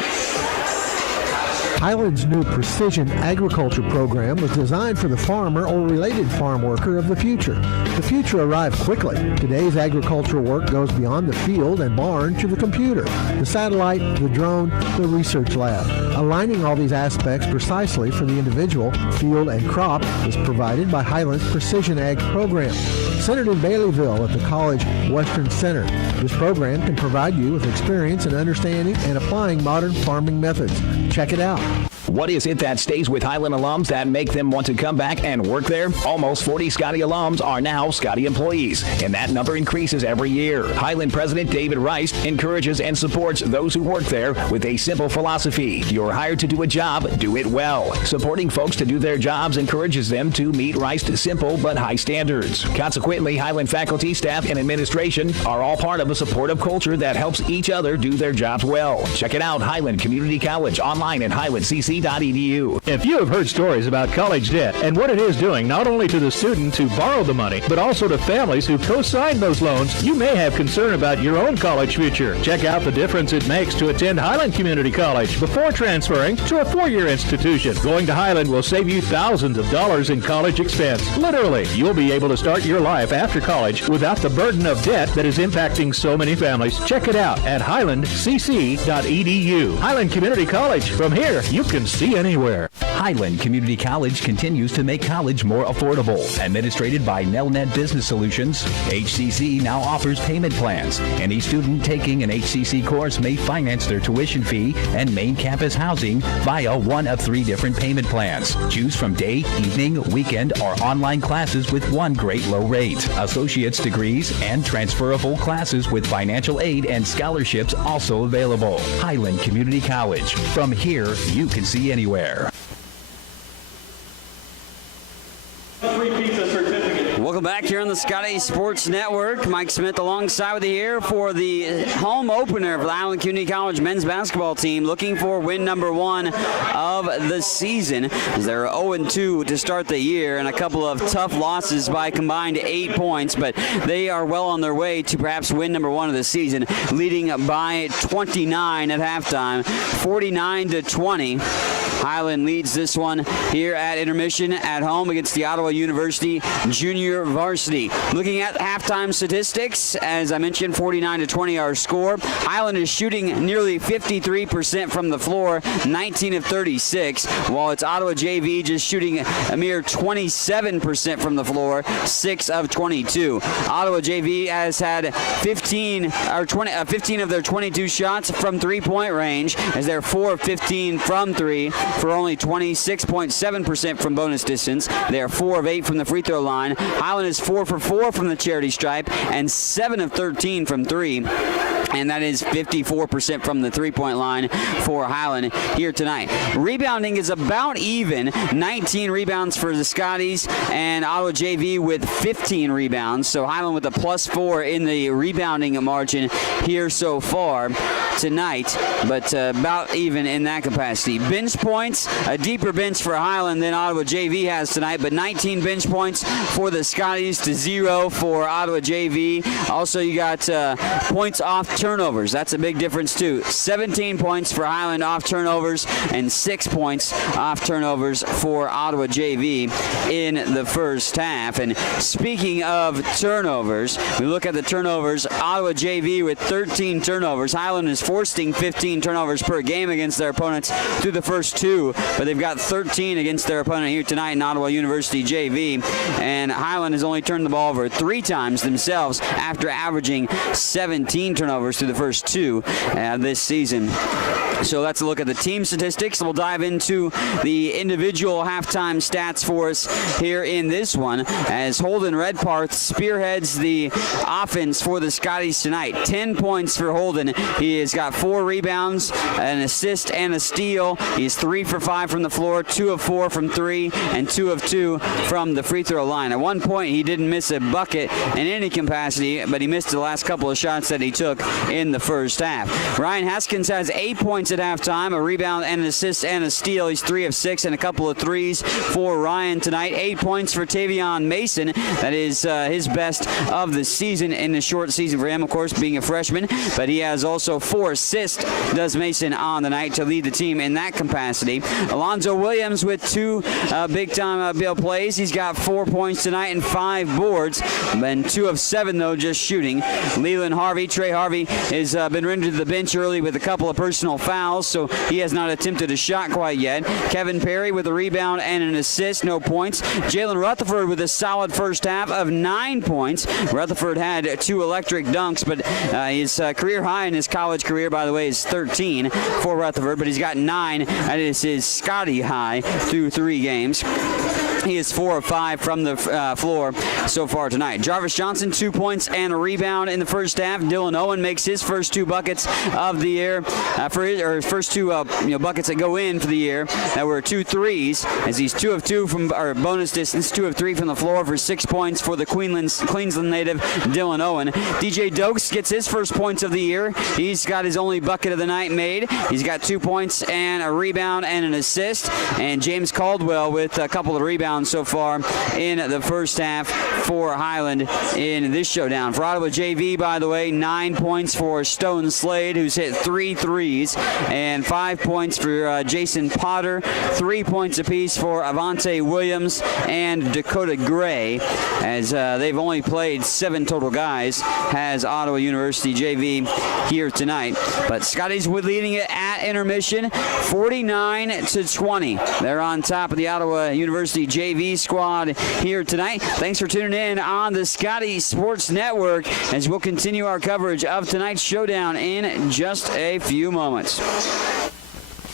Highland's new precision agriculture program was designed for the farmer or related farm worker of the future. The future arrived quickly. Today's agricultural work goes beyond the field and barn to the computer, the satellite, the drone, the research lab. Aligning all these aspects precisely for the individual, field, and crop is provided by Highland's Precision Ag program. Centered in Baileyville at the College Western Center, this program can provide you with experience in understanding and applying modern farming methods. Check it out. What is it that stays with Highland alums that make them want to come back and work there? Almost 40 Scotty alums are now Scotty employees, and that number increases every year. Highland President David Rice encourages and supports those who work there with a simple philosophy. You're hired to do a job, do it well. Supporting folks to do their jobs encourages them to meet Rice's simple but high standards. Consequently, Highland faculty, staff, and administration are all part of a supportive culture that helps each other do their jobs well. Check it out, Highland Community College, online at highlandcc.edu. If you have heard stories about college debt and what it is doing not only to the student who borrowed the money, but also to families who co-signed those loans, you may have concern about your own college future. Check out the difference it makes to attend Highland Community College before transferring to a 4-year institution. Going to Highland will save you thousands of dollars in college expense. Literally, you'll be able to start your life after college without the burden of debt that is impacting so many families. Check it out at highlandcc.edu. Highland Community College. From here, you can see anywhere. Highland Community College continues to make college more affordable. Administrated by Nelnet Business Solutions, HCC now offers payment plans. Any student taking an HCC course may finance their tuition fee and main campus housing via one of 3 different payment plans. Choose from day, evening, weekend, or online classes with one great low rate. Associate's degrees and transferable classes with financial aid and scholarships also available. Highland Community College. From here, you can see anywhere. Welcome back here on the Scotty Sports Network. Mike Smith alongside with you here for the home opener for the Highland Community College men's basketball team, looking for win number 1 of the season, as they're 0-2 to start the year and a couple of tough losses by combined 8 points, but they are well on their way to perhaps win number 1 of the season, leading by 29 at halftime, 49-20. Highland leads this one here at intermission at home against the Ottawa University junior varsity. Looking at halftime statistics, as I mentioned, 49-20 our score. Highland is shooting nearly 53% from the floor, 19 of 36, while it's Ottawa JV just shooting a mere 27% from the floor, 6 of 22. Ottawa JV has had 15 of their 22 shots from three-point range, as they're 4 of 15 from three for only 26.7% from bonus distance. They are 4 of 8 from the free throw line. Highland is 4 for 4 from the charity stripe and 7 of 13 from three. And that is 54% from the three-point line for Highland here tonight. Rebounding is about even. 19 rebounds for the Scotties, and Ottawa JV with 15 rebounds. So Highland with a +4 in the rebounding margin here so far tonight, but about even in that capacity. Bench points, a deeper bench for Highland than Ottawa JV has tonight, but 19 bench points for the Scotties to 0 for Ottawa JV. Also, you got points off turnovers. That's a big difference too. 17 points for Highland off turnovers and 6 points off turnovers for Ottawa JV in the first half. And speaking of turnovers, we look at the turnovers. Ottawa JV with 13 turnovers. Highland is forcing 15 turnovers per game against their opponents through the first two, but they've got 13 against their opponent here tonight in Ottawa University JV. And Highland has only turned the ball over 3 times themselves after averaging 17 turnovers through the first two this season. So that's a look at the team statistics. We'll dive into the individual halftime stats for us here in this one, as Holden Redparth spearheads the offense for the Scotties tonight. 10 points for Holden. He has got 4 rebounds, an assist, and a steal. He's 3 for 5 from the floor, 2 of 4 from 3, and 2 of 2 from the free throw line. At one point, he didn't miss a bucket in any capacity, but he missed the last couple of shots that he took in the first half. Ryan Haskins has 8 points at halftime, a rebound and an assist and a steal. He's 3 of 6 and a couple of threes for Ryan tonight. 8 points for Tavian Mason. That is his best of the season in the short season for him, of course, being a freshman, but he has also 4 assists, does Mason, on the night to lead the team in that capacity. Alonzo Williams with 2 big-time bill plays. He's got 4 points tonight and 5 boards, and 2 of 7, though, just shooting. Trey Harvey has been rendered to the bench early with a couple of personal fouls, so he has not attempted a shot quite yet. Kevin Perry with a rebound and an assist, no points. Jalen Rutherford with a solid first half of 9 points. Rutherford had 2 electric dunks, but his career high in his college career, by the way, is 13 for Rutherford, but he's got 9. That is his Scotty high through 3 games. He is 4 of 5 from the floor so far tonight. Jarvis Johnson, 2 points and a rebound in the first half. Dylan Owen makes his first 2 buckets of the year, his first 2 buckets that go in for the year. That were 2 threes, as he's 2 of 2 from bonus distance, 2 of 3 from the floor for 6 points for the Queensland native Dylan Owen. DJ Dokes gets his first points of the year. He's got his only bucket of the night made. He's got 2 points and a rebound and an assist. And James Caldwell with a couple of rebounds so far in the first half for Highland in this showdown. For Ottawa JV, by the way, 9 points for Stone Slade, who's hit 3 threes, and 5 points for Jason Potter, 3 points apiece for Avante Williams and Dakota Gray, as they've only played 7 total guys, has Ottawa University JV here tonight. But Scotties leading it at intermission, 49-20. They're on top of the Ottawa University JV squad here tonight. Thanks for tuning in on the Scotty Sports Network, as we'll continue our coverage of tonight's showdown in just a few moments.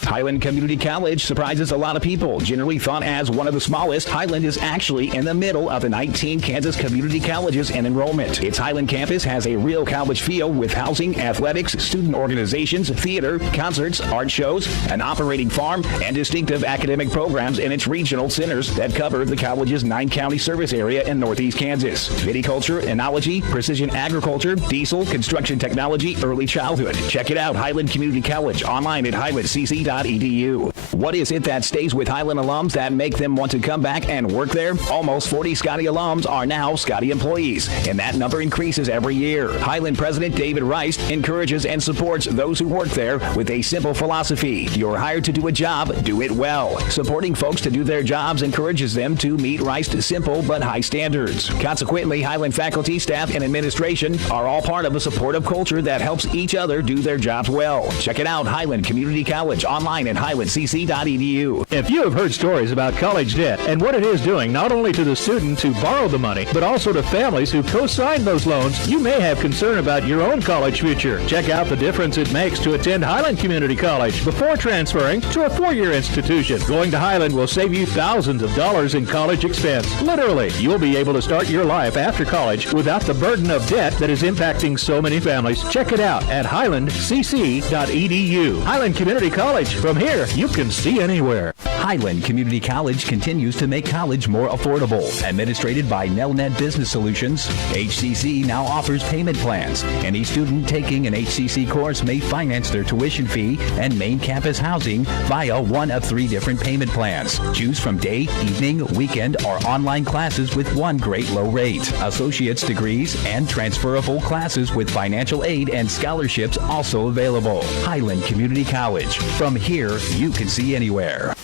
Highland Community College surprises a lot of people. Generally thought as one of the smallest, Highland is actually in the middle of the 19 Kansas community colleges in enrollment. Its Highland campus has a real college feel with housing, athletics, student organizations, theater, concerts, art shows, an operating farm, and distinctive academic programs in its regional centers that cover the college's 9-county service area in northeast Kansas. Viticulture, enology, precision agriculture, diesel, construction technology, early childhood. Check it out, Highland Community College, online at highlandcc.edu. hcc.edu. What is it that stays with Highland alums that make them want to come back and work there? Almost 40 Scotty alums are now Scotty employees, and that number increases every year. Highland President David Rice encourages and supports those who work there with a simple philosophy. You're hired to do a job, do it well. Supporting folks to do their jobs encourages them to meet Rice's simple but high standards. Consequently, Highland faculty, staff, and administration are all part of a supportive culture that helps each other do their jobs well. Check it out, Highland Community College, online at highlandcc.edu. If you have heard stories about college debt and what it is doing not only to the student who borrowed the money, but also to families who co-signed those loans, you may have concern about your own college future. Check out the difference it makes to attend Highland Community College before transferring to a four-year institution. Going to Highland will save you thousands of dollars in college expense. Literally, you'll be able to start your life after college without the burden of debt that is impacting so many families. Check it out at highlandcc.edu. Highland Community College. From here, you can see anywhere. Highland Community College continues to make college more affordable. Administrated by Nelnet Business Solutions, HCC now offers payment plans. Any student taking an HCC course may finance their tuition fee and main campus housing via one of 3 different payment plans. Choose from day, evening, weekend, or online classes with one great low rate. Associate's degrees and transferable classes with financial aid and scholarships also available. Highland Community College. From here, you can see anywhere.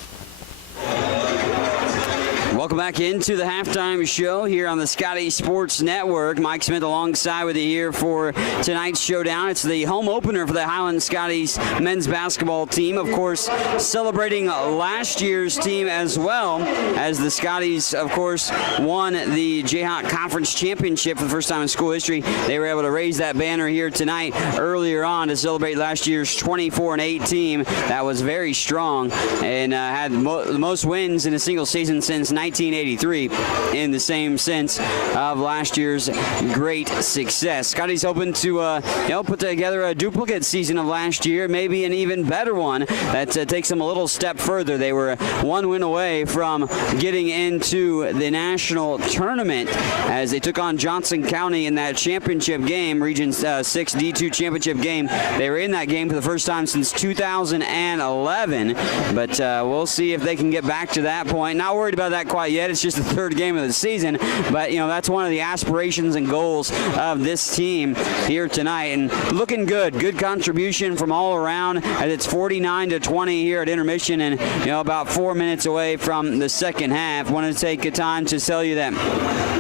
Welcome back into the halftime show here on the Scotty Sports Network. Mike Smith alongside with you here for tonight's showdown. It's the home opener for the Highland Scotties men's basketball team. Of course, celebrating last year's team as well, as the Scotties, of course, won the Jayhawk Conference Championship for the first time in school history. They were able to raise that banner here tonight earlier on to celebrate last year's 24-8 team. That was very strong and had the most wins in a single season since 1983 in the same sense of last year's great success. Scotty's hoping to put together a duplicate season of last year, maybe an even better one that takes them a little step further. They were one win away from getting into the national tournament as they took on Johnson County in that championship game, Region 6 D2 championship game. They were in that game for the first time since 2011, but we'll see if they can get back to that point. Not worried about that quite yet. It's just the 3rd game of the season, but that's one of the aspirations and goals of this team here tonight, and looking good. Good contribution from all around as it's 49-20 here at intermission, and about 4 minutes away from the second half. Want to take a time to tell you that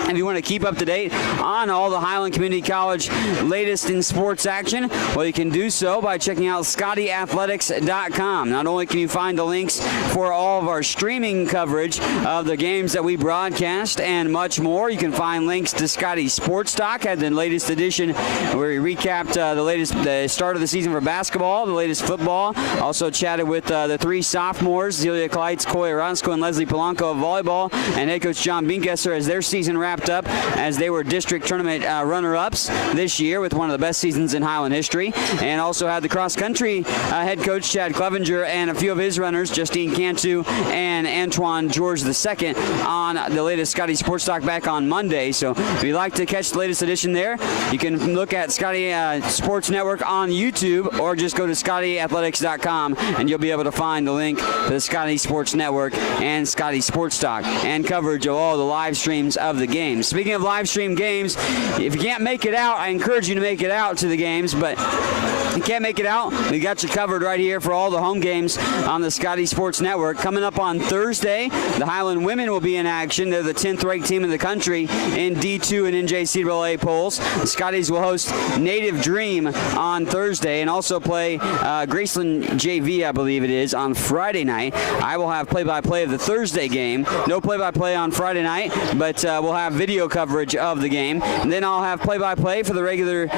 if you want to keep up to date on all the Highland Community College latest in sports action, well, you can do so by checking out ScottyAthletics.com. Not only can you find the links for all of our streaming coverage of the games that we broadcast and much more, you can find links to Scotty Sports Talk at the latest edition where we recapped the start of the season for basketball, the latest football. Also chatted with the 3 sophomores, Zelia Kleitz, Coy Aronsko, and Leslie Polanco of volleyball, and head coach John Binkesser as their season wrapped up as they were district tournament runner-ups this year with one of the best seasons in Highland history. And also had the cross-country head coach Chad Clevenger and a few of his runners, Justine Cantu and Antoine George II, on the latest Scotty Sports Talk back on Monday. So if you'd like to catch the latest edition there, you can look at Scotty Sports Network on YouTube or just go to ScottyAthletics.com and you'll be able to find the link to the Scotty Sports Network and Scotty Sports Talk and coverage of all the live streams of the games. Speaking of live stream games, if you can't make it out, I encourage you to make it out to the games, but if you can't make it out, we got you covered right here for all the home games on the Scotty Sports Network. Coming up on Thursday, the Highland women will be in action. They're the 10th ranked team in the country in D2 and NJCAA polls. The Scotties will host Native Dream on Thursday and also play Graceland JV, I believe it is, on Friday night. I will have play-by-play of the Thursday game. No play-by-play on Friday night, but we'll have video coverage of the game. And then I'll have play-by-play for the regular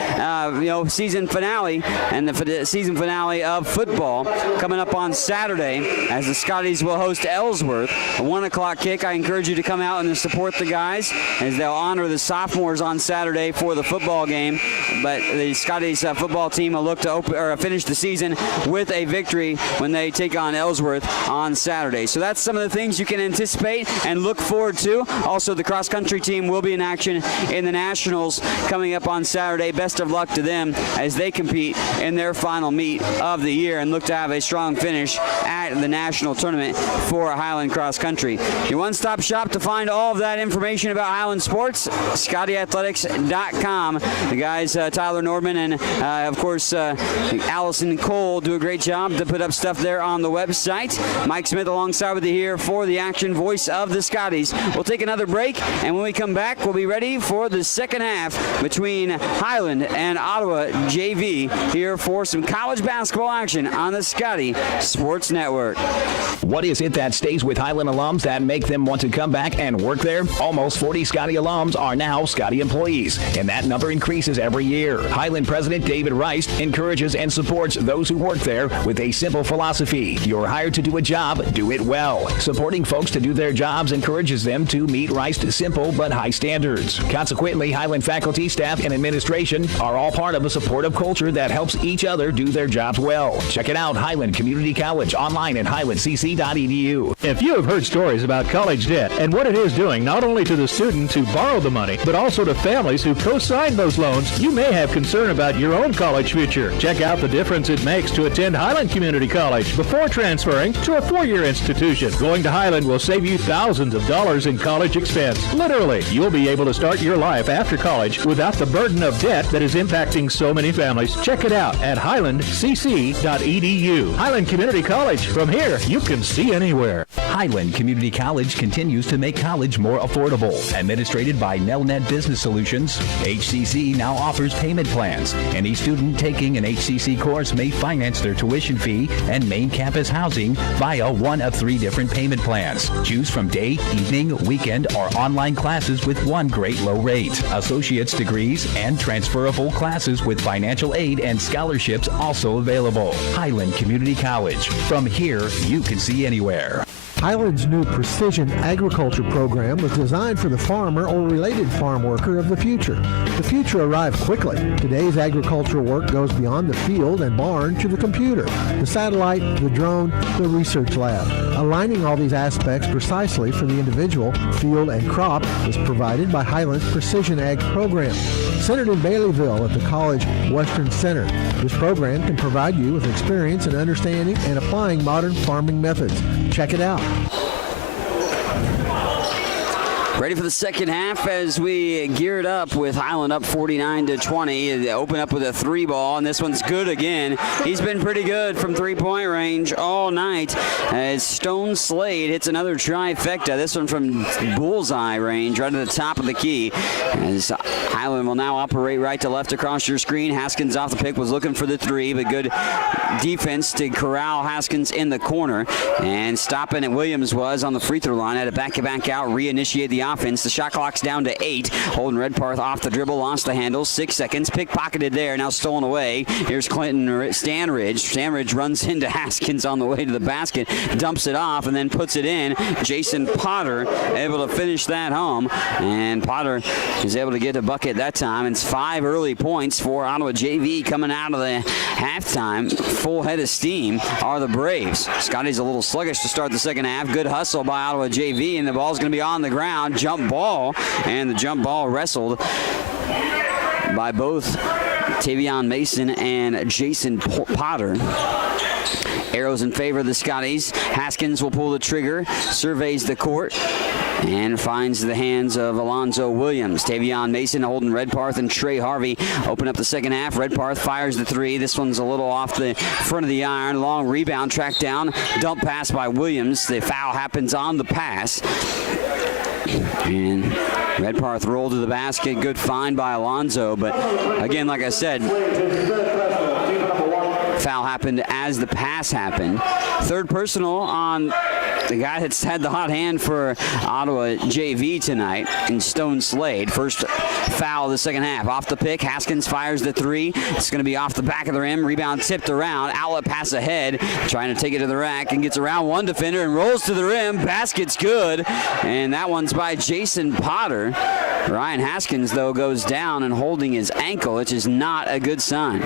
season finale and the season finale of football coming up on Saturday as the Scotties will host Ellsworth. A 1 o'clock kick. I encourage you to come out and support the guys as they'll honor the sophomores on Saturday for the football game. But the Scotties football team will look to finish the season with a victory when they take on Ellsworth on Saturday. So that's some of the things you can anticipate and look forward to. Also, the cross-country team will be in action in the Nationals coming up on Saturday. Best of luck to them as they compete in their final meet of the year and look to have a strong finish at the national tournament for Highland Cross Country. Your one-stop shop to find all of that information about Highland sports, ScottyAthletics.com. The guys, Tyler Nordman and, of course, Allison Cole do a great job to put up stuff there on the website. Mike Smith alongside with you here for the action, voice of the Scotties. We'll take another break, and when we come back, we'll be ready for the second half between Highland and Ottawa JV here for some college basketball action on the Scotty Sports Network. What is it that stays with Highland alums that make them want to come back and work there? Almost 40 Scotty alums are now Scotty employees, and that number increases every year. Highland President David Rice encourages and supports those who work there with a simple philosophy. You're hired to do a job, do it well. Supporting folks to do their jobs encourages them to meet Rice's simple but high standards. Consequently, Highland faculty, staff, and administration are all part of a supportive culture that helps each other do their jobs well. Check it out, Highland Community College, online at highlandcc.edu. If you have heard stories about college debt and what it is doing not only to the student who borrowed the money, but also to families who co-signed those loans, you may have concern about your own college future. Check out the difference it makes to attend Highland Community College before transferring to a four-year institution. Going to Highland will save you thousands of dollars in college expense. Literally, you'll be able to start your life after college without the burden of debt that is impacting so many families. Check it out at highlandcc.edu. Highland Community College. From here, you can see anywhere. Highland Community College continues to make college more affordable. Administrated by Nelnet Business Solutions, HCC now offers payment plans. Any student taking an HCC course may finance their tuition fee and main campus housing via one of 3 different payment plans. Choose from day, evening, weekend, or online classes with one great low rate. Associate's degrees and transferable classes with financial aid and scholarships also available. Highland Community College. From here, you can see anywhere. Highland's new Precision Agriculture program was designed for the farmer or related farm worker of the future. The future arrived quickly. Today's agricultural work goes beyond the field and barn to the computer, the satellite, the drone, the research lab. Aligning all these aspects precisely for the individual, field, and crop is provided by Highland's Precision Ag program. Centered in Baileyville at the College Western Center, this program can provide you with experience in understanding and applying modern farming methods. Check it out. Ready for the second half as we geared up with Highland up 49-20. They open up with a 3 ball, and this one's good again. He's been pretty good from three-point range all night. As Stone Slade hits another trifecta. This one from bullseye range, right at the top of the key. As Highland will now operate right to left across your screen. Haskins off the pick, was looking for the 3, but good defense to corral Haskins in the corner. And stopping at Williams was on the free throw line. Had to back it back out, reinitiate the offense. The shot clock's down to 8. Holden Redparth off the dribble, lost the handle. 6 seconds. Pickpocketed there, now stolen away. Here's Clinton Stanridge. Stanridge runs into Haskins on the way to the basket, dumps it off, and then puts it in. Jason Potter able to finish that home. And Potter is able to get a bucket that time. It's 5 early points for Ottawa JV coming out of the halftime. Full head of steam are the Braves. Scotty's a little sluggish to start the second half. Good hustle by Ottawa JV, and the ball's going to be on the ground. Jump ball, and the jump ball wrestled by both Tavian Mason and Jason Potter. Arrows in favor of the Scotties. Haskins will pull the trigger, surveys the court, and finds the hands of Alonzo Williams. Tavian Mason, Holden Redparth, and Trey Harvey open up the second half. Redparth fires the 3. This one's a little off the front of the iron. Long rebound, tracked down, dump pass by Williams. The foul happens on the pass. And Redparth rolled to the basket. Good find by Alonzo, but again, like I said, foul happened as the pass happened. Third personal on the guy that's had the hot hand for Ottawa JV tonight in Stone Slade. First foul of the second half. Off the pick, Haskins fires the 3. It's going to be off the back of the rim. Rebound tipped around. Outlet pass ahead. Trying to take it to the rack and gets around one defender and rolls to the rim. Basket's good. And that one's by Jason Potter. Ryan Haskins, though, goes down and holding his ankle, which is not a good sign.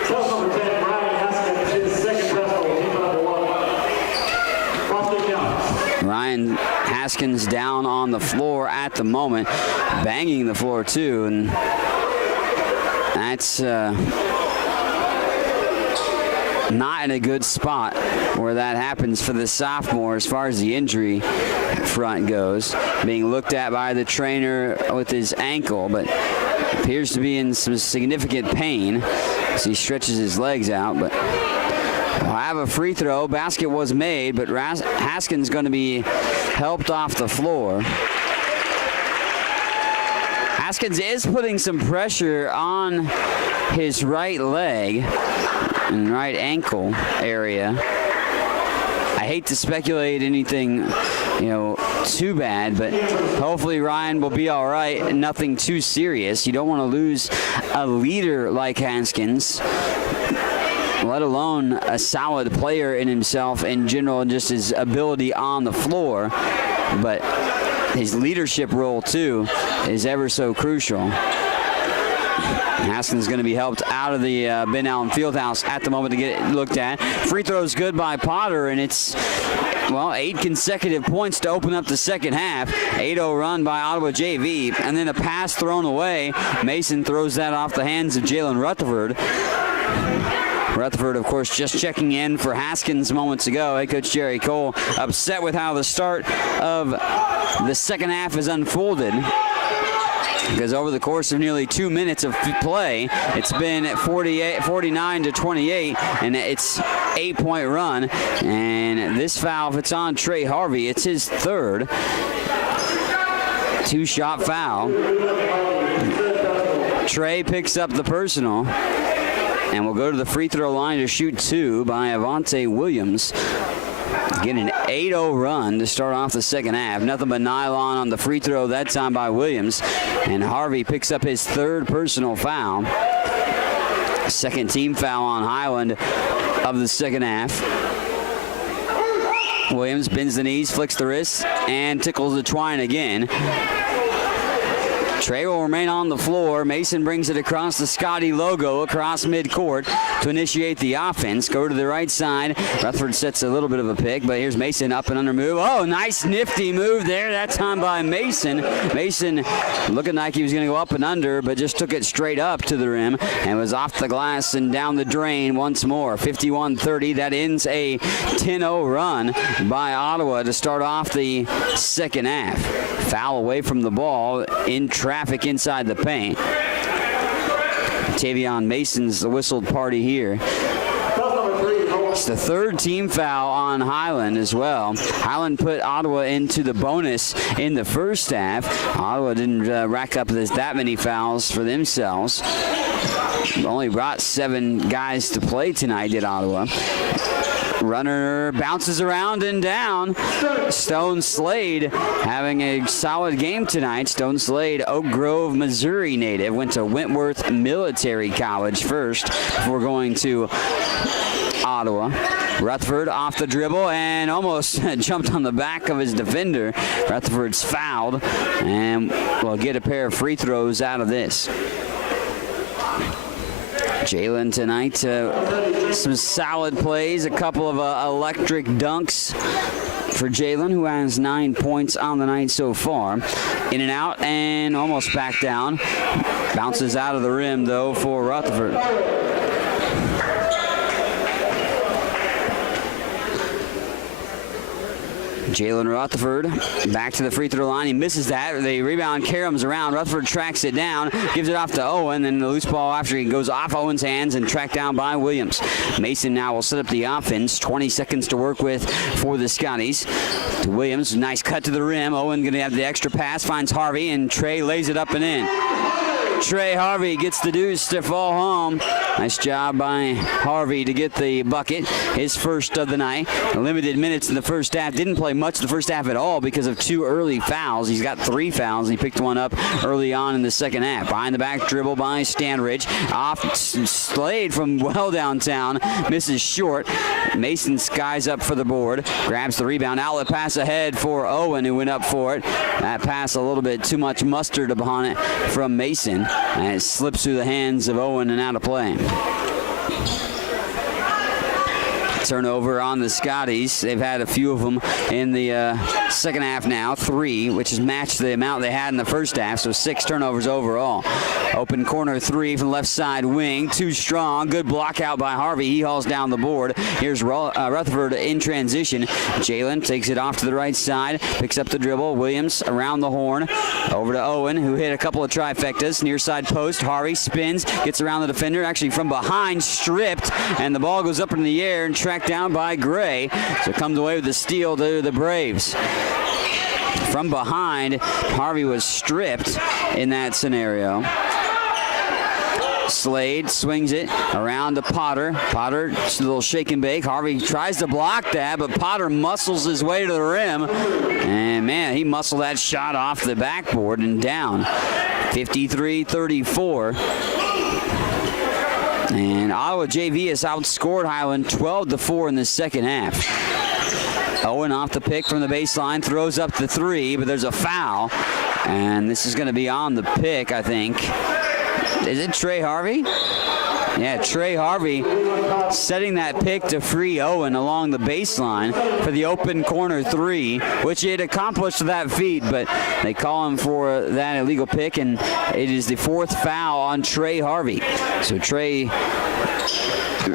Ryan Haskins down on the floor at the moment, banging the floor too, and that's not in a good spot where that happens for the sophomore as far as the injury front goes. Being looked at by the trainer with his ankle, but appears to be in some significant pain as he stretches his legs out. But we'll have a free throw. Basket was made, but Haskins going to be helped off the floor. Haskins is putting some pressure on his right leg and right ankle area. I hate to speculate anything, too bad, but hopefully Ryan will be all right. Nothing too serious. You don't want to lose a leader like Haskins, let alone a solid player in himself in general and just his ability on the floor. But his leadership role, too, is ever so crucial. Haskins going to be helped out of the Ben Allen Fieldhouse at the moment to get it looked at. Free throw's good by Potter, and it's, 8 consecutive points to open up the second half. 8-0 run by Ottawa JV, and then a pass thrown away. Mason throws that off the hands of Jalen Rutherford. Rutherford, of course, just checking in for Haskins moments ago. Head coach Jerry Cole upset with how the start of the second half has unfolded, because over the course of nearly 2 minutes of play, it's been 49-28, and it's 8-point run. And this foul, if it's on Trey Harvey, it's his third. 2-shot foul. Trey picks up the personal, and we'll go to the free throw line to shoot 2 by Avante Williams. Get an 8-0 run to start off the second half. Nothing but nylon on the free throw that time by Williams. And Harvey picks up his third personal foul. Second team foul on Highland of the second half. Williams bends the knees, flicks the wrists, and tickles the twine again. Trey will remain on the floor. Mason brings it across the Scotty logo across midcourt to initiate the offense. Go to the right side. Rutherford sets a little bit of a pick, but here's Mason up and under move. Oh, nice nifty move there. That time by Mason. Mason looking like he was going to go up and under, but just took it straight up to the rim and was off the glass and down the drain once more. 51-30. That ends a 10-0 run by Ottawa to start off the second half. Foul away from the ball in traffic inside the paint. Tavian Mason's the whistled party here. It's the third team foul on Highland as well. Highland put Ottawa into the bonus in the first half. Ottawa didn't rack up that many fouls for themselves. Only brought 7 guys to play tonight, did Ottawa. Runner bounces around and down. Stone Slade having a solid game tonight. Stone Slade, Oak Grove, Missouri native. Went to Wentworth Military College first before going to Ottawa. Rutherford off the dribble and almost jumped on the back of his defender. Rutherford's fouled and will get a pair of free throws out of this. Jalen tonight, some solid plays, a couple of electric dunks for Jalen, who has 9 points on the night so far. In and out and almost back down. Bounces out of the rim, though, for Rutherford. Jalen Rutherford back to the free throw line. He misses that. The rebound caroms around. Rutherford tracks it down, gives it off to Owen, and the loose ball after he goes off Owen's hands and tracked down by Williams. Mason now will set up the offense. 20 seconds to work with for the Scotties. To Williams, nice cut to the rim. Owen going to have the extra pass, finds Harvey, and Trey lays it up and in. Trey Harvey gets the deuce to fall home. Nice job by Harvey to get the bucket, his first of the night. Limited minutes in the first half. Didn't play much the first half at all because of 2 early fouls. He's got 3 fouls. He picked one up early on in the second half. Behind the back dribble by Stanridge. Off Slade from well downtown. Misses short. Mason skies up for the board. Grabs the rebound. Outlet pass ahead for Owen, who went up for it. That pass a little bit too much mustard upon it from Mason. And it slips through the hands of Owen and out of play. Turnover on the Scotties. They've had a few of them in the second half now, 3, which has matched the amount they had in the first half, so 6 turnovers overall. Open corner 3 from the left side wing, too strong. Good block out by Harvey. He hauls down the board. Here's Rutherford in transition. Jalen takes it off to the right side, picks up the dribble. Williams around the horn, over to Owen, who hit a couple of trifectas. Near side post, Harvey spins, gets around the defender, actually from behind, stripped, and the ball goes up in the air and tracked down by Gray. So comes away with the steal to the Braves. From behind, Harvey was stripped in that scenario. Slade swings it around to Potter. Potter, just a little shake and bake. Harvey tries to block that, but Potter muscles his way to the rim. And, man, he muscled that shot off the backboard and down. 53-34. And Ottawa JV has outscored Highland 12-4 in the second half. Owen off the pick from the baseline, throws up the 3, but there's a foul. And this is going to be on the pick, I think. Is it Trey Harvey? Yeah, Trey Harvey setting that pick to free Owen along the baseline for the open corner 3, which he had accomplished that feat, but they call him for that illegal pick, and it is the 4th foul on Trey Harvey. So Trey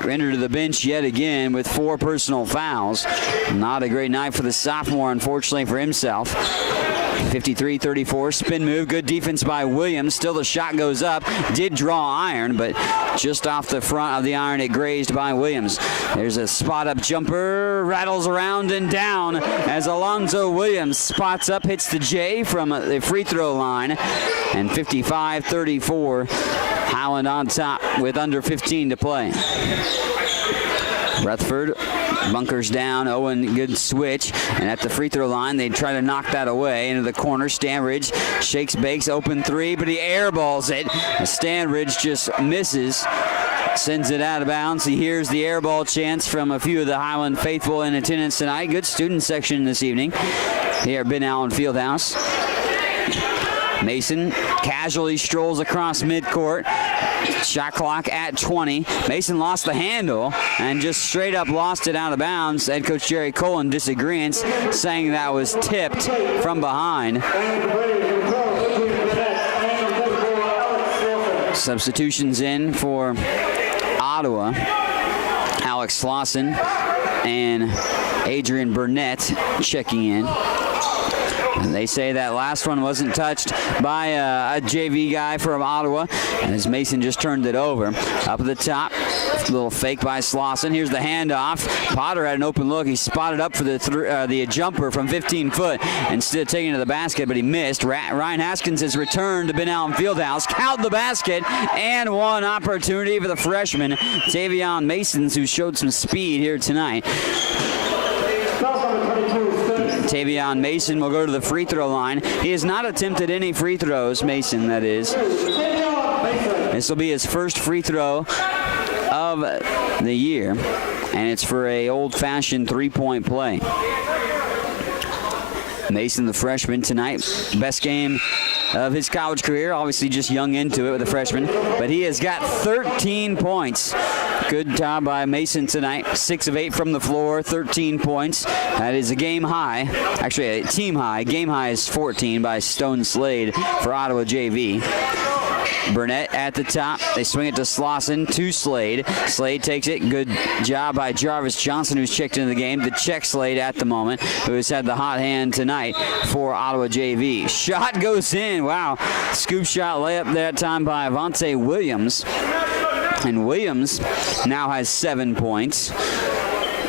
entered to the bench yet again with 4 personal fouls. Not a great night for the sophomore, unfortunately for himself. 53-34, spin move, good defense by Williams. Still the shot goes up, did draw iron, but just off the front of the iron it grazed by Williams. There's a spot up jumper, rattles around and down as Alonzo Williams spots up, hits the J from the free throw line, and 55-34, Highland on top with under 15 to play. Rutherford bunkers down. Owen, good switch. And at the free throw line, they try to knock that away into the corner. Stanbridge shakes, bakes, open 3, but he airballs it. Stanbridge just misses. Sends it out of bounds. He hears the airball chants from a few of the Highland faithful in attendance tonight. Good student section this evening here at Ben Allen Fieldhouse. Mason casually strolls across midcourt. Shot clock at 20. Mason lost the handle and just straight up lost it out of bounds. Head coach Jerry Colin disagreeing, saying that was tipped from behind. Substitutions in for Ottawa. Alex Lawson and Adrien Burnett checking in. And they say that last one wasn't touched by a JV guy from Ottawa, and as Mason just turned it over. Up at the top, a little fake by Slauson. Here's the handoff. Potter had an open look. He spotted up for the jumper from 15 foot instead of taking it to the basket, but he missed. Ryan Haskins has returned to Ben Allen Fieldhouse. Count the basket, and one opportunity for the freshman, Tavian Mason, who showed some speed here tonight. Tavian Mason will go to the free throw line. He has not attempted any free throws, Mason, that is. This will be his first free throw of the year, and it's for a old-fashioned three-point play. Mason, the freshman, tonight, best game of his college career. Obviously just young into it with a freshman, but he has got 13 points. Good job by Mason tonight. 6 of 8 from the floor, 13 points. That is a game high, actually a team high. Game high is 14 by Stone Slade for Ottawa JV. Burnett at the top. They swing it to Slauson, to Slade. Slade takes it. Good job by Jarvis Johnson, who's checked into the game. To check Slade at the moment, who has had the hot hand tonight for Ottawa JV. Shot goes in. Wow. Scoop shot layup that time by Avante Williams. And Williams now has 7 points.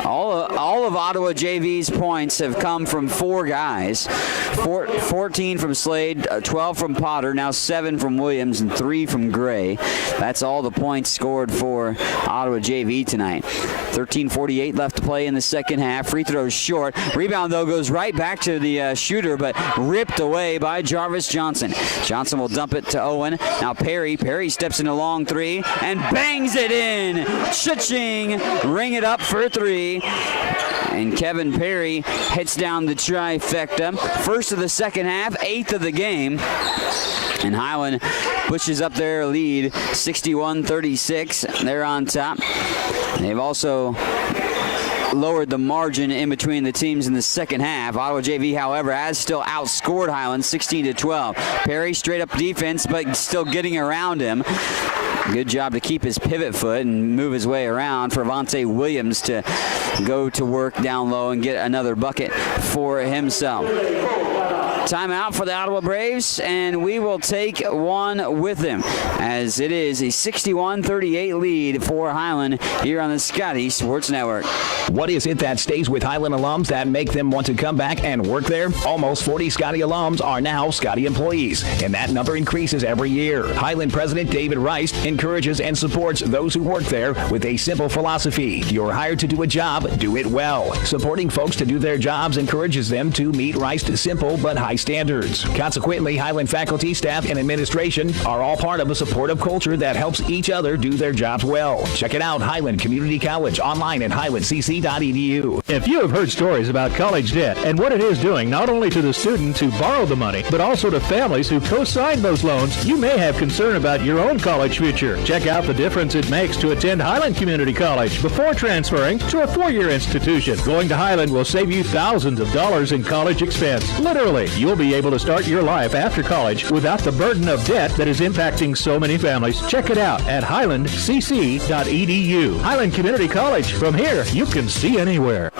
All of Ottawa JV's points have come from 4 guys. 14 from Slade, 12 from Potter, now 7 from Williams, and 3 from Gray. That's all the points scored for Ottawa JV tonight. 13:48 left to play in the second half. Free throws short. Rebound, though, goes right back to the shooter, but ripped away by Jarvis Johnson. Johnson will dump it to Owen. Now Perry. Perry steps in a long 3 and bangs it in. Cha-ching. Ring it up for 3. And Kevin Perry hits down the trifecta. First of the second half, 8th of the game. And Highland pushes up their lead, 61-36. They're on top. They've also lowered the margin in between the teams in the second half. Ottawa JV, however, has still outscored Highland 16-12. Perry straight up defense, but still getting around him. Good job to keep his pivot foot and move his way around for Monza Williams to go to work down low and get another bucket for himself. Timeout for the Ottawa Braves, and we will take one with them, as it is a 61-38 lead for Highland here on the Scotty Sports Network. What is it that stays with Highland alums that make them want to come back and work there? Almost 40 Scotty alums are now Scotty employees, and that number increases every year. Highland President David Rice encourages and supports those who work there with a simple philosophy. You're hired to do a job, do it well. Supporting folks to do their jobs encourages them to meet Rice's simple but high standards. Consequently, Highland faculty, staff, and administration are all part of a supportive culture that helps each other do their jobs well. Check it out, Highland Community College, online at highlandcc.edu. If you have heard stories about college debt and what it is doing not only to the student who borrowed the money, but also to families who co-signed those loans, you may have concern about your own college future. Check out the difference it makes to attend Highland Community College before transferring to a four-year institution. Going to Highland will save you thousands of dollars in college expense. Literally, you'll be able to start your life after college without the burden of debt that is impacting so many families. Check it out at highlandcc.edu. Highland Community College. From here, you can see anywhere.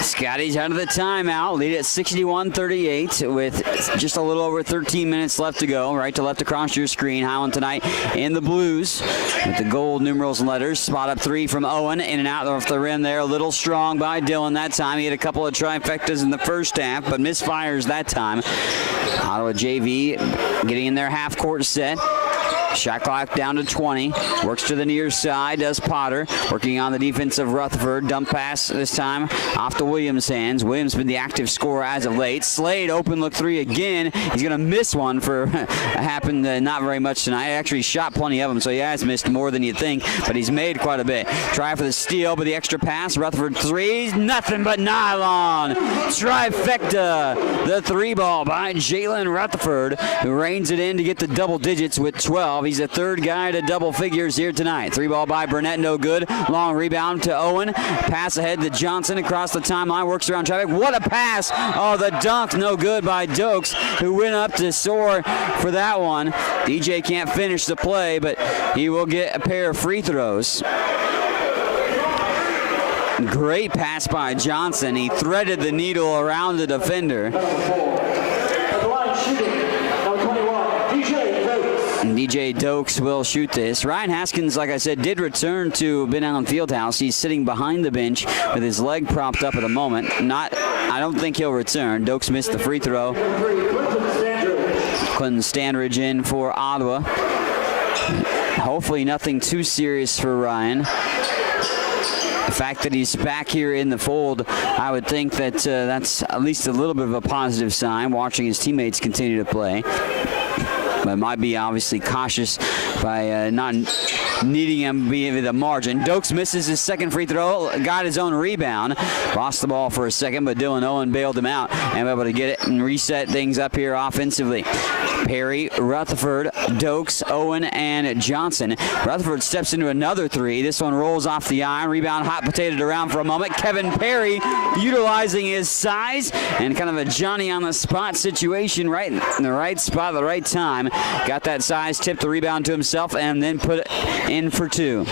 Scotty's out of the timeout, lead at 61-38 with just a little over 13 minutes left to go. Right to left across your screen. Highland tonight in the blues with the gold numerals and letters. Spot up three from Owen, in and out off the rim there. A little strong by Dylan that time. He had a couple of trifectas in the first half, but misfires that time. Ottawa JV getting in their half-court set. Shot clock down to 20. Works to the near side, does Potter. Working on the defense of Rutherford. Dump pass this time off to Williams' hands. Williams been the active scorer as of late. Slade, open look three again. He's going to miss one for happened not very much tonight. Actually shot plenty of them, so he has missed more than you'd think, but he's made quite a bit. Try for the steal, but the extra pass. Rutherford three. Nothing but nylon. Trifecta. The three ball by Jalen Rutherford, who reins it in to get the double digits with 12. He's the third guy to double figures here tonight. Three ball by Burnett, no good. Long rebound to Owen. Pass ahead to Johnson across the timeline. Works around traffic. What a pass. Oh, the dunk, no good by Dokes, who went up to soar for that one. DJ can't finish the play, but he will get a pair of free throws. Great pass by Johnson. He threaded the needle around the defender. DJ Dokes will shoot this. Ryan Haskins, like I said, did return to Ben Allen Fieldhouse. He's sitting behind the bench with his leg propped up at the moment. I don't think he'll return. Dokes missed the free throw. Clinton Standridge in for Ottawa. Hopefully nothing too serious for Ryan. The fact that he's back here in the fold, I would think that that's at least a little bit of a positive sign, watching his teammates continue to play. But might be obviously cautious by not needing him to be in the margin. Dokes misses his second free throw, got his own rebound. Lost the ball for a second, but Dylan Owen bailed him out and was able to get it and reset things up here offensively. Perry, Rutherford, Dokes, Owen, and Johnson. Rutherford steps into another three. This one rolls off the iron. Rebound hot potatoed around for a moment. Kevin Perry utilizing his size and kind of a Johnny on the spot situation, right in the right spot at the right time. Got that size, tipped the rebound to himself, and then put it in for two.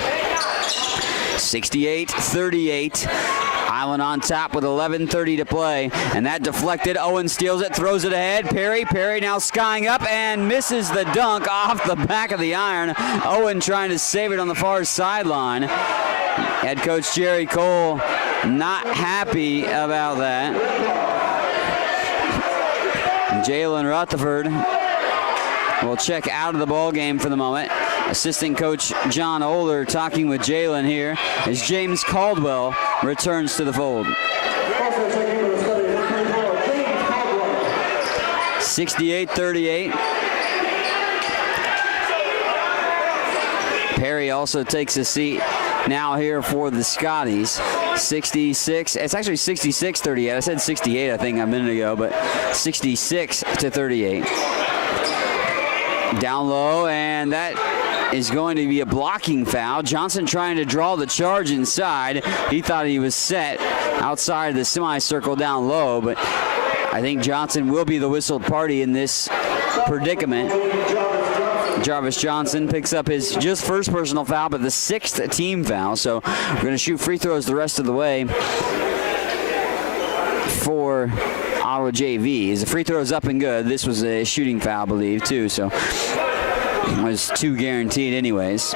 68-38. Highland on top with 11:30 to play, and that deflected. Owen steals it, throws it ahead. Perry now skying up and misses the dunk off the back of the iron. Owen trying to save it on the far sideline. Head coach Jerry Cole not happy about that. Jalen Rutherford will check out of the ball game for the moment. Assistant coach John Oler talking with Jalen here as James Caldwell returns to the fold. 68-38. Perry also takes a seat now here for the Scotties. 66. It's actually 66-38. I said 68, I think, a minute ago, but 66-38. Down low, and that is going to be a blocking foul. Johnson trying to draw the charge inside. He thought he was set outside the semicircle down low, but I think Johnson will be the whistled party in this predicament. Jarvis Johnson picks up his just first personal foul, but the 6th team foul. So we're going to shoot free throws the rest of the way for Ottawa JV. As the free throw's up and good, this was a shooting foul, I believe, too. So it was 2 guaranteed anyways.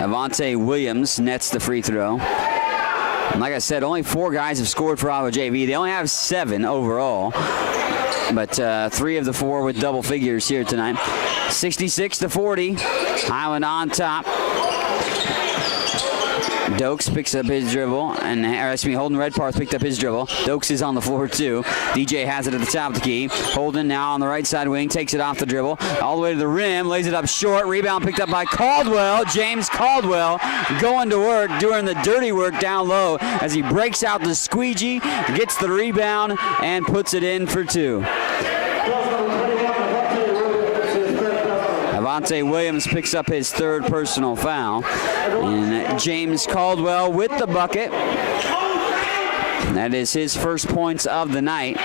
Adrien Williams nets the free throw. And like I said, only 4 guys have scored for Ottawa JV. They only have 7 overall. But 3 of the 4 with double figures here tonight. 66-40. Highland on top. Dokes picks up his dribble, and Holden Redpath picked up his dribble. Dokes is on the floor too. DJ has it at the top of the key. Holden now on the right side wing, takes it off the dribble, all the way to the rim, lays it up short. Rebound picked up by Caldwell. James Caldwell going to work, doing the dirty work down low as he breaks out the squeegee, gets the rebound, and puts it in for 2. Adrien Williams picks up his 3rd personal foul. And James Caldwell with the bucket. That is his first points of the night.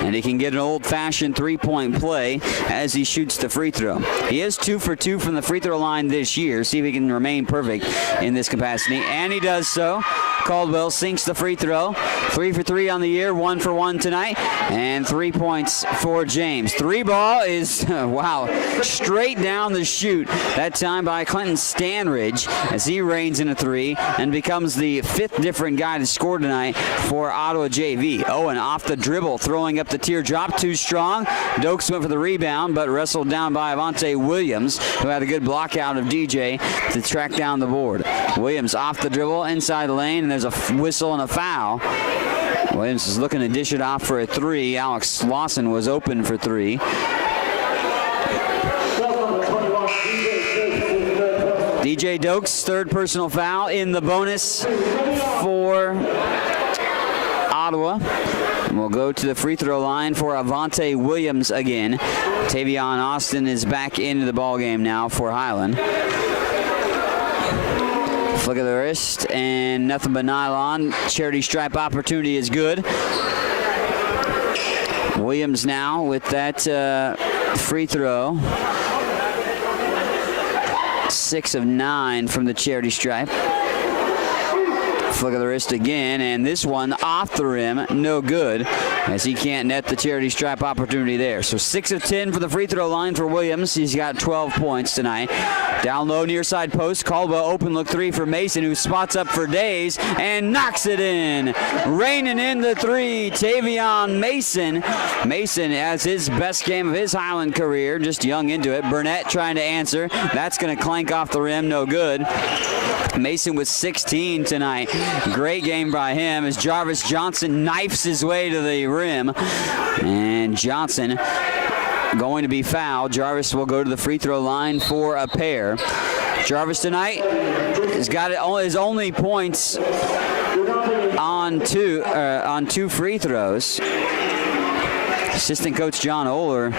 And he can get an old-fashioned 3-point play as he shoots the free throw. He is 2 for 2 from the free throw line this year. See if he can remain perfect in this capacity. And he does so. Caldwell sinks the free throw. 3 for 3 on the year, 1 for 1 tonight. And 3 points for James. 3 ball is, wow, straight down the chute. That time by Clinton Stanridge as he reigns in a 3 and becomes the 5th different guy to score tonight for Ottawa JV. Owen off the dribble, throwing up the teardrop, too strong. Dokes went for the rebound, but wrestled down by Adrien Williams, who had a good block out of DJ to track down the board. Williams off the dribble, inside the lane, and there's a whistle and a foul. Williams is looking to dish it off for a 3. Alex Lawson was open for 3. DJ Dokes, 3rd personal foul in the bonus for Ottawa. We'll go to the free throw line for Adrien Williams again. Tavian Austin is back into the ballgame now for Highland. Flick of the wrist and nothing but nylon. Charity stripe opportunity is good. Williams now with that free throw. 6 of 9 from the charity stripe. Flick of the wrist again, and this one off the rim, no good, as he can't net the charity stripe opportunity there. So 6 of 10 for the free throw line for Williams. He's got 12 points tonight. Down low near side post, Caldwell open look 3 for Mason, who spots up for days and knocks it in. Raining in the 3, Tavian Mason. Mason has his best game of his Highland career, just young into it. Burnett trying to answer. That's going to clank off the rim, no good. Mason with 16 tonight. Great game by him as Jarvis Johnson knifes his way to the rim. And Johnson going to be fouled. Jarvis will go to the free throw line for a pair. Jarvis tonight has got his only points on 2 free throws. Assistant coach John Oler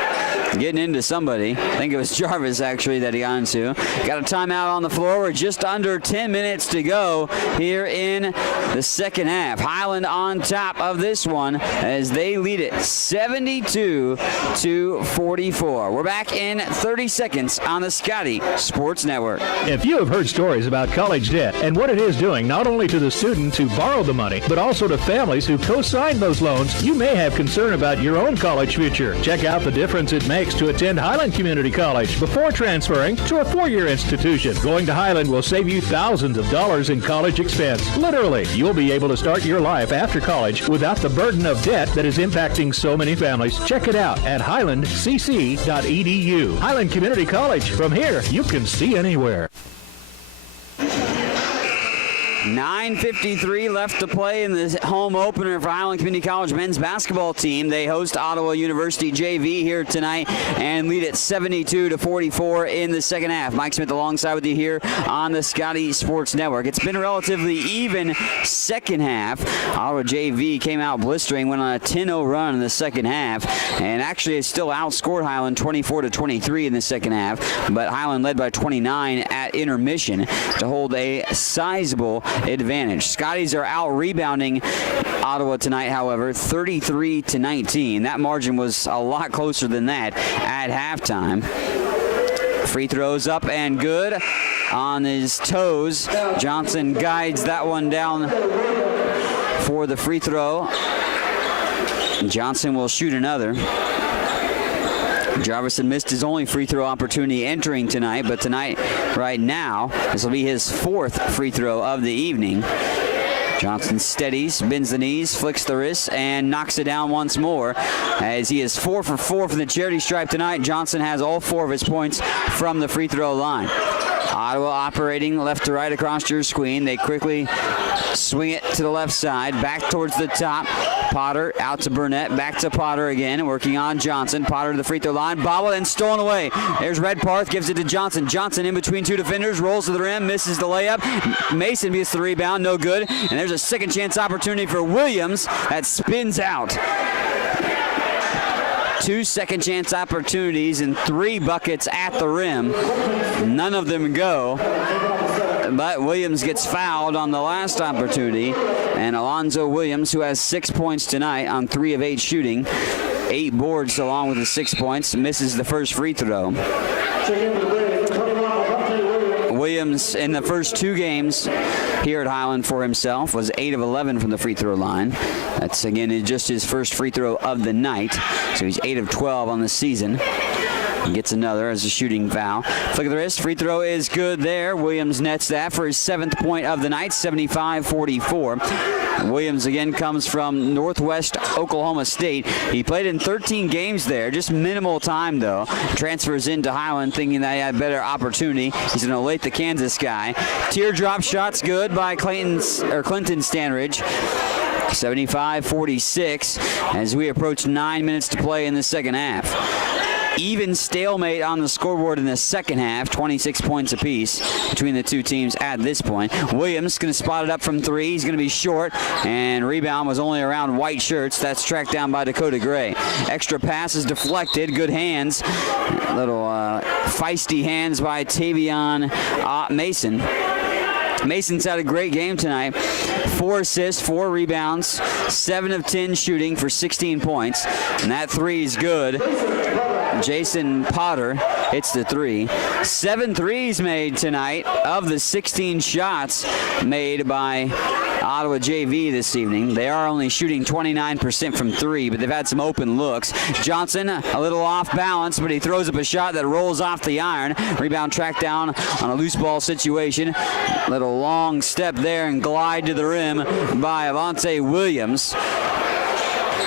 getting into somebody. I think it was Jarvis, actually, that he got into. Got a timeout on the floor. We're just under 10 minutes to go here in the second half. Highland on top of this one as they lead it 72-44. We're back in 30 seconds on the Scotty Sports Network. If you have heard stories about college debt and what it is doing not only to the student who borrowed the money, but also to families who co-signed those loans, you may have concern about your own college future. Check out the difference it makes to attend Highland Community College before transferring to a 4-year institution. Going to Highland will save you thousands of dollars in college expense. Literally, you'll be able to start your life after college without the burden of debt that is impacting so many families. Check it out at highlandcc.edu. Highland Community College. From here, you can see anywhere. 9:53 left to play in the home opener for Highland Community College men's basketball team. They host Ottawa University JV here tonight and lead at 72-44 in the second half. Mike Smith alongside with you here on the Scotty Sports Network. It's been a relatively even second half. Ottawa JV came out blistering, went on a 10-0 run in the second half, and actually has still outscored Highland 24-23 in the second half, but Highland led by 29 at intermission to hold a sizable advantage. Scotties are out rebounding Ottawa tonight, however, 33-19. That margin was a lot closer than that at halftime. Free throws up and good on his toes. Johnson guides that one down for the free throw. Johnson will shoot another. Jarvis missed his only free throw opportunity entering tonight, but tonight, right now, this will be his fourth free throw of the evening. Johnson steadies, bends the knees, flicks the wrists, and knocks it down once more. As he is 4 for 4 from the charity stripe tonight, Johnson has all 4 of his points from the free throw line. Ottawa operating left to right across your screen. They quickly swing it to the left side, back towards the top. Potter out to Burnett, back to Potter again, working on Johnson. Potter to the free throw line, bobbled and stolen away. There's Redparth, gives it to Johnson. Johnson in between 2 defenders, rolls to the rim, misses the layup. Mason gets the rebound, no good. And there's a second chance opportunity for Williams that spins out. 2 second chance opportunities and 3 buckets at the rim. None of them go. But Williams gets fouled on the last opportunity. And Alonzo Williams, who has 6 points tonight on 3 of 8 shooting, 8 boards along with his 6 points, misses the first free throw. Williams in the first 2 games here at Highland for himself was 8 of 11 from the free throw line. That's again just his first free throw of the night. So he's 8 of 12 on the season. He gets another as a shooting foul. Flick of the wrist, free throw is good there. Williams nets that for his 7th point of the night, 75-44. Williams again comes from Northwest Oklahoma State. He played in 13 games there, just minimal time though. Transfers into Highland thinking that he had better opportunity. He's going to late the Kansas guy. Teardrop shots good by Clinton Stanridge. 75-46 as we approach 9 minutes to play in the second half. Even stalemate on the scoreboard in the second half, 26 points apiece between the 2 teams at this point. Williams going to spot it up from 3. He's going to be short, and rebound was only around white shirts. That's tracked down by Dakota Gray. Extra pass is deflected. Good hands. Little feisty hands by Tavian Mason. Mason's had a great game tonight. 4 assists, 4 rebounds, 7 of 10 shooting for 16 points. And that 3 is good. Jason Potter hits the 3. 7 threes made tonight of the 16 shots made by Ottawa JV this evening. They are only shooting 29% from 3, but they've had some open looks. Johnson a little off balance, but he throws up a shot that rolls off the iron. Rebound tracked down on a loose ball situation. Little long step there and glide to the rim by Avante Williams.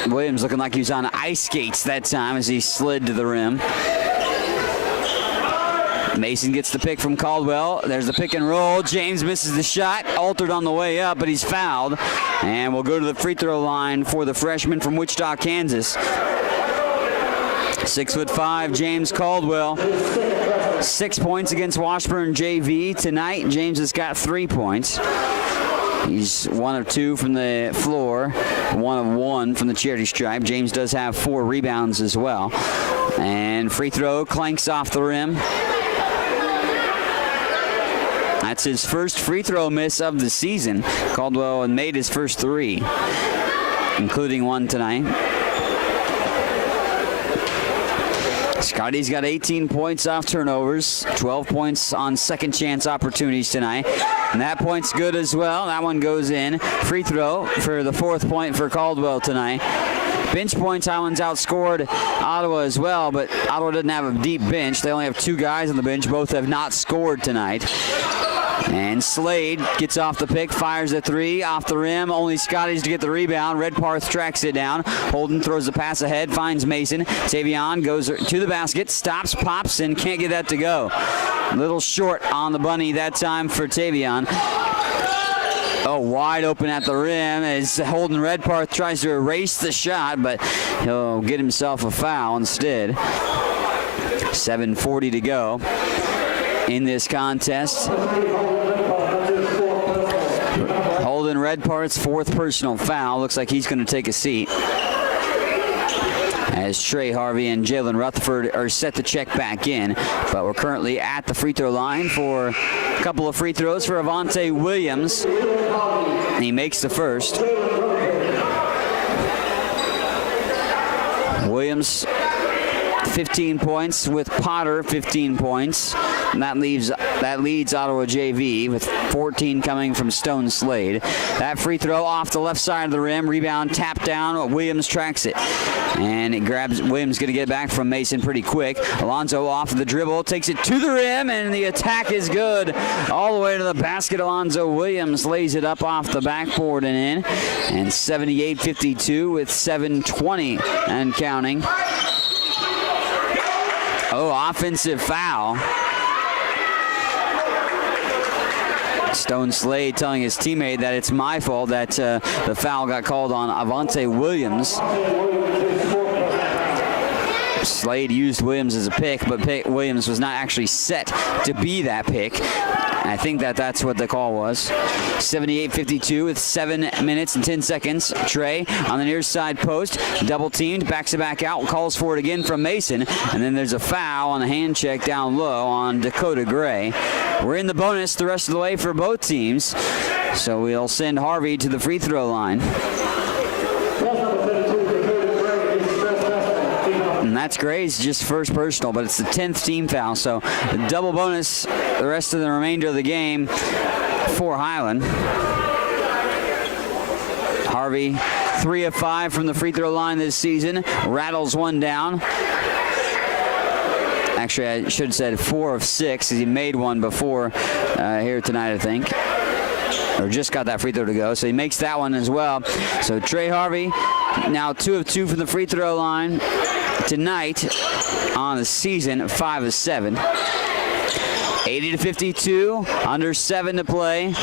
Williams looking like he was on ice skates that time as he slid to the rim. Mason gets the pick from Caldwell. There's the pick and roll. James misses the shot. Altered on the way up, but he's fouled. And we'll go to the free throw line for the freshman from Wichita, Kansas. 6'5", James Caldwell. 6 points against Washburn JV tonight. James has got 3 points. He's 1 of 2 from the floor, 1 of 1 from the charity stripe. James does have 4 rebounds as well. And free throw clanks off the rim. That's his first free throw miss of the season. Caldwell made his first 3, including 1 tonight. Scotty's got 18 points off turnovers, 12 points on second chance opportunities tonight. And that point's good as well. That one goes in. Free throw for the 4th point for Caldwell tonight. Bench points, Highland's outscored Ottawa as well, but Ottawa doesn't have a deep bench. They only have 2 guys on the bench. Both have not scored tonight. And Slade gets off the pick, fires a 3 off the rim. Only Scotty's to get the rebound. Redparth tracks it down. Holden throws the pass ahead, finds Mason. Tavian goes to the basket, stops, pops, and can't get that to go. A little short on the bunny that time for Tavian. Oh, wide open at the rim as Holden Redpath tries to erase the shot, but he'll get himself a foul instead. 7:40 to go in this contest. Holden Redpath's 4th personal foul. Looks like he's going to take a seat, as Trey Harvey and Jalen Rutherford are set to check back in. But we're currently at the free throw line for a couple of free throws for Alonzo Williams. And he makes the first. Williams, 15 points, with Potter 15 points. And that leads Ottawa JV with 14 coming from Stone Slade. That free throw off the left side of the rim. Rebound, tap down. Williams tracks it. And it grabs. Williams going to get back from Mason pretty quick. Alonzo off the dribble, takes it to the rim, and the attack is good. All the way to the basket. Alonzo Williams lays it up off the backboard and in. And 78-52 with 7:20 and counting. Oh, offensive foul. Stone Slade telling his teammate that it's my fault that the foul got called on Alonzo Williams. Slade used Williams as a pick, but Williams was not actually set to be that pick. I think that's what the call was. 78-52 with 7 minutes and 10 seconds. Trey on the near side post, double teamed, backs it back out, calls for it again from Mason, and then there's a foul on the hand check down low on Dakota Gray. We're in the bonus the rest of the way for both teams, so we'll send Harvey to the free throw line. And that's Gray's just first personal, but it's the 10th team foul, so a double bonus the rest of the remainder of the game for Highland. Harvey, 3 of 5 from the free throw line this season, rattles one down. Actually, I should have said 4 of 6, as he made one before here tonight, I think. Or just got that free throw to go, so he makes that one as well. So Trey Harvey, now 2 of 2 from the free throw line tonight on the season, 5 of 7. 80-52, under 7 to play.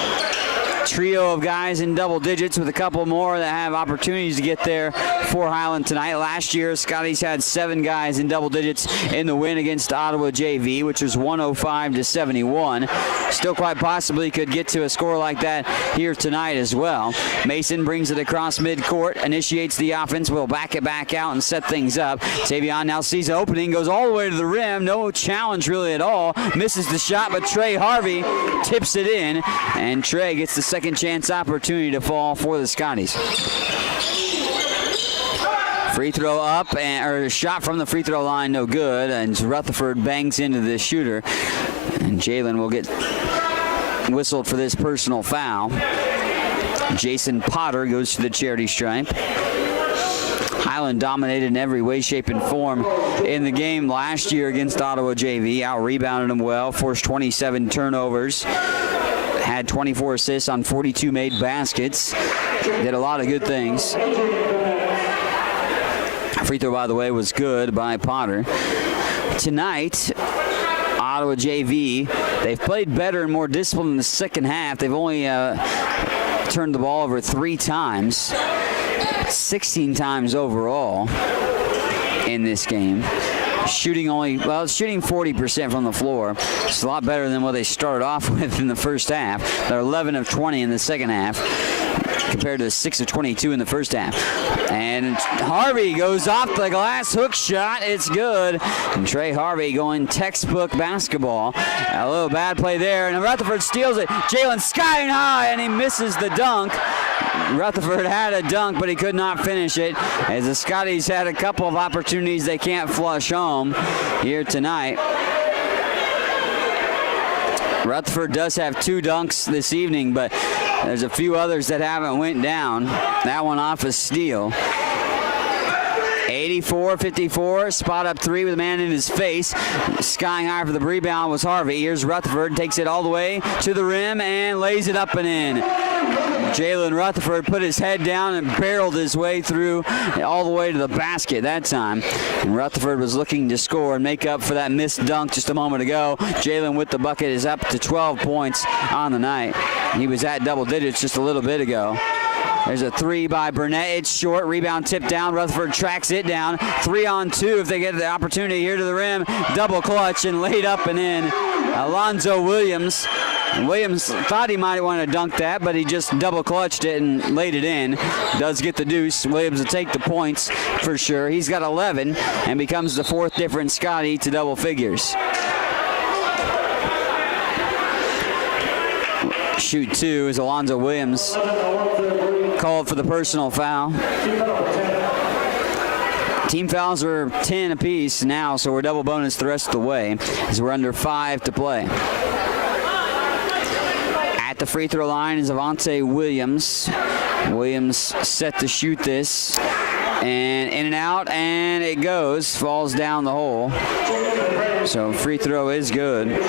Trio of guys in double digits with a couple more that have opportunities to get there for Highland tonight. Last year, Scotties had 7 guys in double digits in the win against Ottawa JV, which was 105-71. Still quite possibly could get to a score like that here tonight as well. Mason brings it across midcourt, initiates the offense, will back it back out and set things up. Tavian now sees an opening, goes all the way to the rim. No challenge really at all. Misses the shot, but Trey Harvey tips it in, and Trey gets the second chance opportunity to fall for the Scotties. Free throw up, or shot from the free throw line, no good, and Rutherford bangs into the shooter, and Jalen will get whistled for this personal foul. Jason Potter goes to the charity stripe. Highland dominated in every way, shape, and form in the game last year against Ottawa JV. Out-rebounded them well, forced 27 turnovers. Had 24 assists on 42 made baskets. Did a lot of good things. Free throw, by the way, was good by Potter. Tonight, Ottawa JV, they've played better and more disciplined in the second half. They've only turned the ball over 3 times, 16 times overall in this game. Shooting shooting 40% from the floor. It's a lot better than what they started off with in the first half. They're 11 of 20 in the second half, compared to 6 of 22 in the first half. And Harvey goes off the glass, hook shot, it's good. And Trey Harvey going textbook basketball. A little bad play there, and Rutherford steals it. Jalen skying high, and he misses the dunk. Rutherford had a dunk, but he could not finish it, as the Scotties had a couple of opportunities they can't flush home here tonight. Rutherford does have 2 dunks this evening, but there's a few others that haven't went down. That one off a steal. 84-54, spot up 3 with a man in his face. Skying high for the rebound was Harvey. Here's Rutherford, takes it all the way to the rim and lays it up and in. Jalen Rutherford put his head down and barreled his way through all the way to the basket that time. And Rutherford was looking to score and make up for that missed dunk just a moment ago. Jalen with the bucket is up to 12 points on the night. He was at double digits just a little bit ago. There's a three by Burnett. It's short. Rebound tipped down. Rutherford tracks it down. 3-on-2 if they get the opportunity here to the rim. Double clutch and laid up and in. Alonzo Williams. Williams thought he might want to dunk that, but he just double clutched it and laid it in. Does get the deuce. Williams will take the points for sure. He's got 11 and becomes the fourth different Scotty to double figures. Shoot two is Alonzo Williams. Called for the personal foul. Team fouls are 10 apiece now, so we're double bonus the rest of the way as we're under 5 to play. At the free throw line is Adrien Williams. Williams set to shoot this. And in and out, and it goes. Falls down the hole. So free throw is good.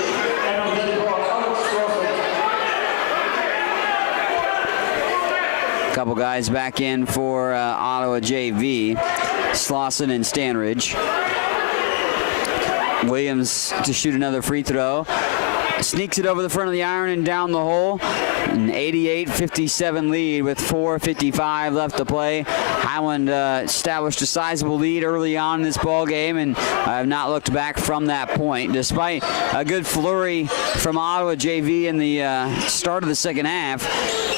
Couple guys back in for Ottawa JV. Slauson and Stanridge. Williams to shoot another free throw. Sneaks it over the front of the iron and down the hole. An 88-57 lead with 4:55 left to play. Highland established a sizable lead early on in this ball game, and I have not looked back from that point. Despite a good flurry from Ottawa JV in the start of the second half,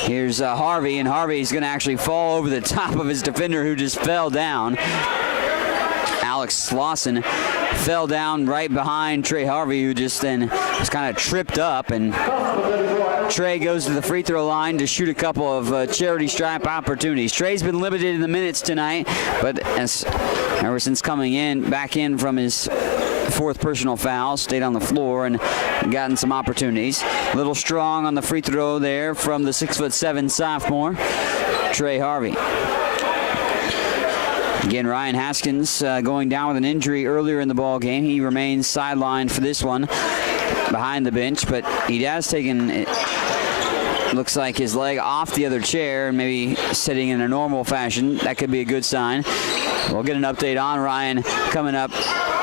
here's Harvey, and Harvey's going to actually fall over the top of his defender who just fell down. Alex Slauson fell down right behind Trey Harvey, who just then was kind of tripped up, and Trey goes to the free throw line to shoot a couple of charity stripe opportunities. Trey's been limited in the minutes tonight, but ever since coming back in from his fourth personal foul, stayed on the floor and gotten some opportunities. A little strong on the free throw there from the 6'7" sophomore, Trey Harvey. Again, Ryan Haskins going down with an injury earlier in the ball game. He remains sidelined for this one behind the bench, but he has taken, looks like, his leg off the other chair and maybe sitting in a normal fashion. That could be a good sign. We'll get an update on Ryan coming up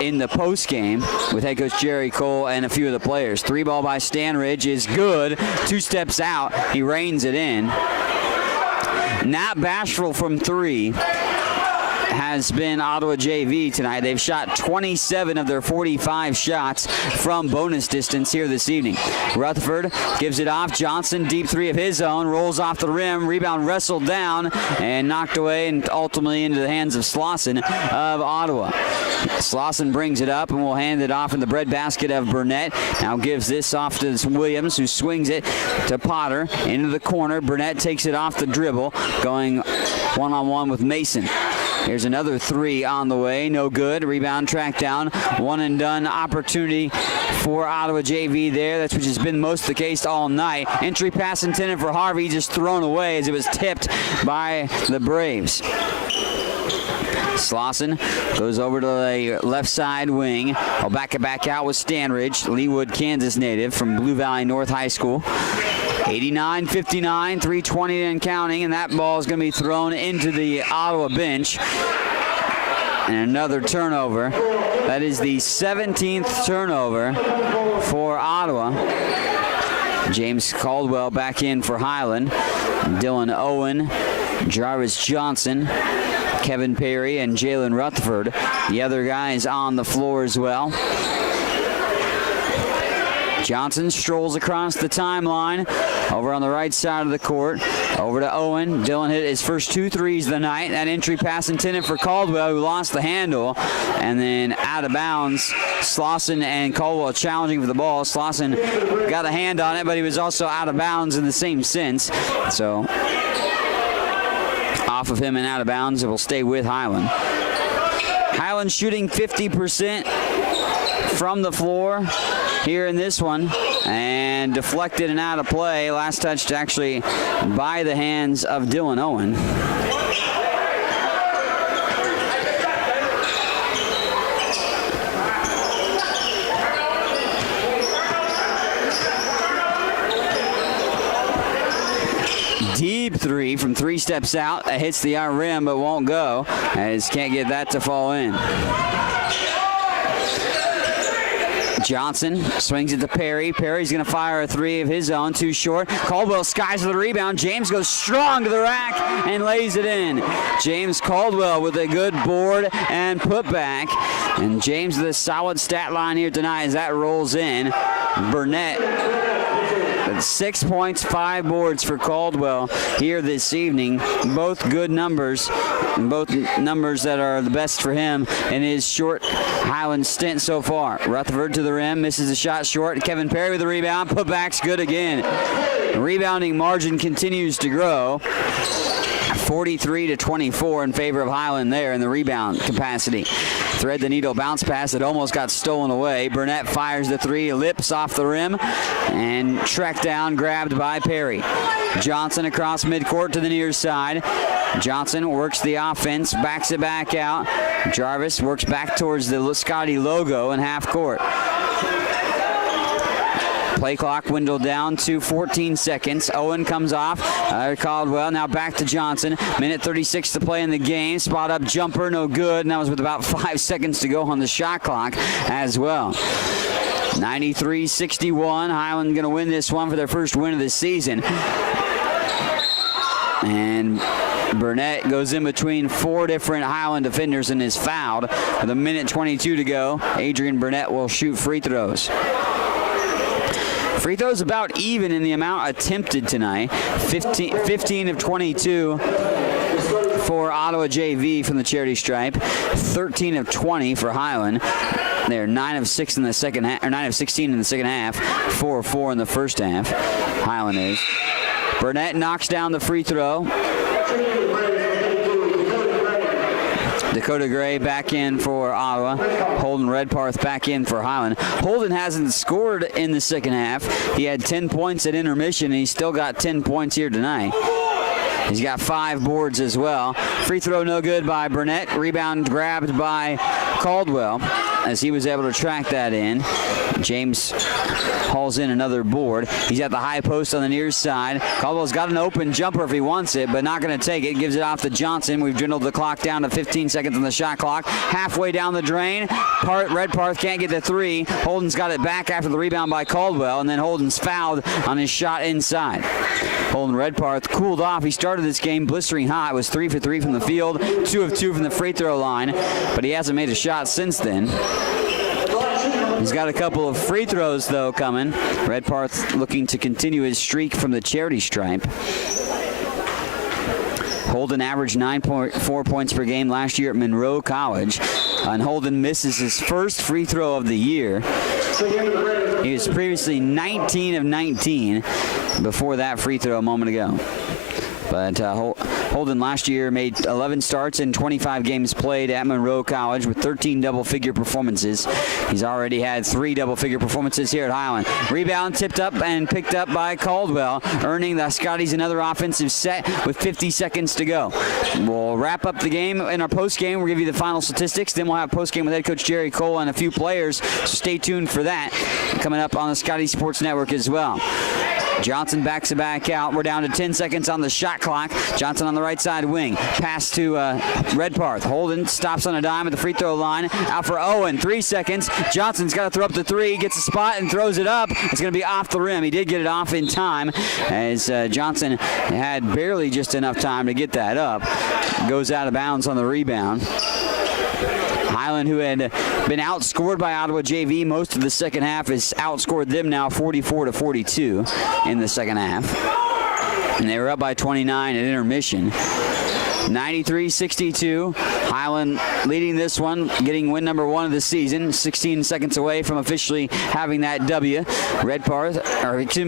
in the post game with head coach Jerry Cole and a few of the players. Three ball by Stanridge is good. 2 steps out. He reins it in. Not bashful from three has been Ottawa JV tonight. They've shot 27 of their 45 shots from bonus distance here this evening. Rutherford gives it off. Johnson, deep three of his own, rolls off the rim. Rebound wrestled down and knocked away and ultimately into the hands of Slauson of Ottawa. Slauson brings it up and will hand it off in the breadbasket of Burnett. Now gives this off to Williams, who swings it to Potter into the corner. Burnett takes it off the dribble, going one-on-one with Mason. Here's another three on the way. No good. Rebound tracked down. One and done opportunity for Ottawa JV there. That's which has been most of the case all night. Entry pass intended for Harvey, just thrown away as it was tipped by the Braves. Slauson goes over to the left side wing. I'll back it back out with Stanridge, Leawood, Kansas native from Blue Valley North High School. 89-59, 3:20 and counting, and that ball is going to be thrown into the Ottawa bench. And another turnover. That is the 17th turnover for Ottawa. James Caldwell back in for Highland. Dylan Owen, Jarvis Johnson, Kevin Perry, and Jalen Rutherford. The other guys on the floor as well. Johnson strolls across the timeline over on the right side of the court. Over to Owen. Dylan hit his first 2 threes of the night. That entry pass intended for Caldwell, who lost the handle. And then out of bounds, Slauson and Caldwell challenging for the ball. Slauson got a hand on it, but he was also out of bounds in the same sense. So off of him and out of bounds, it will stay with Highland. Highland shooting 50% from the floor here in this one, and deflected and out of play. Last touched actually by the hands of Dylan Owen. Deep 3 steps out. That hits the rim but won't go, as can't get that to fall in. Johnson swings it to Perry. Perry's going to fire a 3 of his own, too short. Caldwell skies for the rebound. James goes strong to the rack and lays it in. James Caldwell with a good board and putback. And James with a solid stat line here tonight as that rolls in. Burnett, 6 points, 5 boards for Caldwell here this evening. Both good numbers, both numbers that are the best for him in his short Highland stint so far. Rutherford to the rim, misses the shot short. Kevin Perry with the rebound, putback's good again. The rebounding margin continues to grow. 43-24 in favor of Highland there in the rebound capacity. Thread the needle bounce pass that almost got stolen away. Burnett fires the 3, lips off the rim, and tracked down, grabbed by Perry. Johnson across midcourt to the near side. Johnson works the offense, backs it back out. Jarvis works back towards the Scotty logo in half court. Play clock dwindled down to 14 seconds. Owen comes off. Caldwell now back to Johnson. Minute 36 to play in the game. Spot up jumper, no good. And that was with about 5 seconds to go on the shot clock as well. 93-61. Highland going to win this one for their first win of the season. And Burnett goes in between 4 different Highland defenders and is fouled. With a minute 22 to go, Adrien Burnett will shoot free throws. Free throws about even in the amount attempted tonight. 15 of 22 for Ottawa JV from the charity stripe. 13 of 20 for Highland. They're 9 of 6 in the second half, or 9 of 16 in the second half. 4 of 4 in the first half. Highland is. Burnett knocks down the free throw. Dakota Gray back in for Ottawa. Holden Redparth back in for Highland. Holden hasn't scored in the second half. He had 10 points at intermission, and he's still got 10 points here tonight. He's got 5 boards as well. Free throw no good by Burnett. Rebound grabbed by Caldwell as he was able to track that in. James hauls in another board. He's at the high post on the near side. Caldwell's got an open jumper if he wants it, but not going to take it. Gives it off to Johnson. We've dwindled the clock down to 15 seconds on the shot clock. Halfway down the drain. Redparth can't get the 3. Holden's got it back after the rebound by Caldwell, and then Holden's fouled on his shot inside. Holden Redparth cooled off. He started this game blistering hot. It was 3 for 3 from the field, 2 of 2 from the free throw line, but he hasn't made a shot since then. He's got a couple of free throws, though, coming. Redparth looking to continue his streak from the charity stripe. Holden averaged 9.4 points per game last year at Monroe College. And Holden misses his first free throw of the year. He was previously 19 of 19 before that free throw a moment ago. But Holden last year made 11 starts in 25 games played at Monroe College with 13 double-figure performances. He's already had 3 double-figure performances here at Highland. Rebound tipped up and picked up by Caldwell, earning the Scotties another offensive set with 50 seconds to go. We'll wrap up the game in our post-game. We'll give you the final statistics. Then we'll have post-game with head coach Jerry Cole and a few players. So stay tuned for that. Coming up on the Scotty Sports Network as well. Johnson backs it back out. We're down to 10 seconds on the shot clock. Johnson on the right side wing. Pass to Redparth. Holden stops on a dime at the free throw line. Out for Owen. 3 seconds. Johnson's got to throw up the 3. Gets a spot and throws it up. It's going to be off the rim. He did get it off in time as Johnson had barely just enough time to get that up. Goes out of bounds on the rebound. Highland, who had been outscored by Ottawa JV most of the second half, has outscored them now 44-42 in the second half. And they were up by 29 at intermission. 93-62. Highland leading this one, getting win number 1 of the season. 16 seconds away from officially having that W.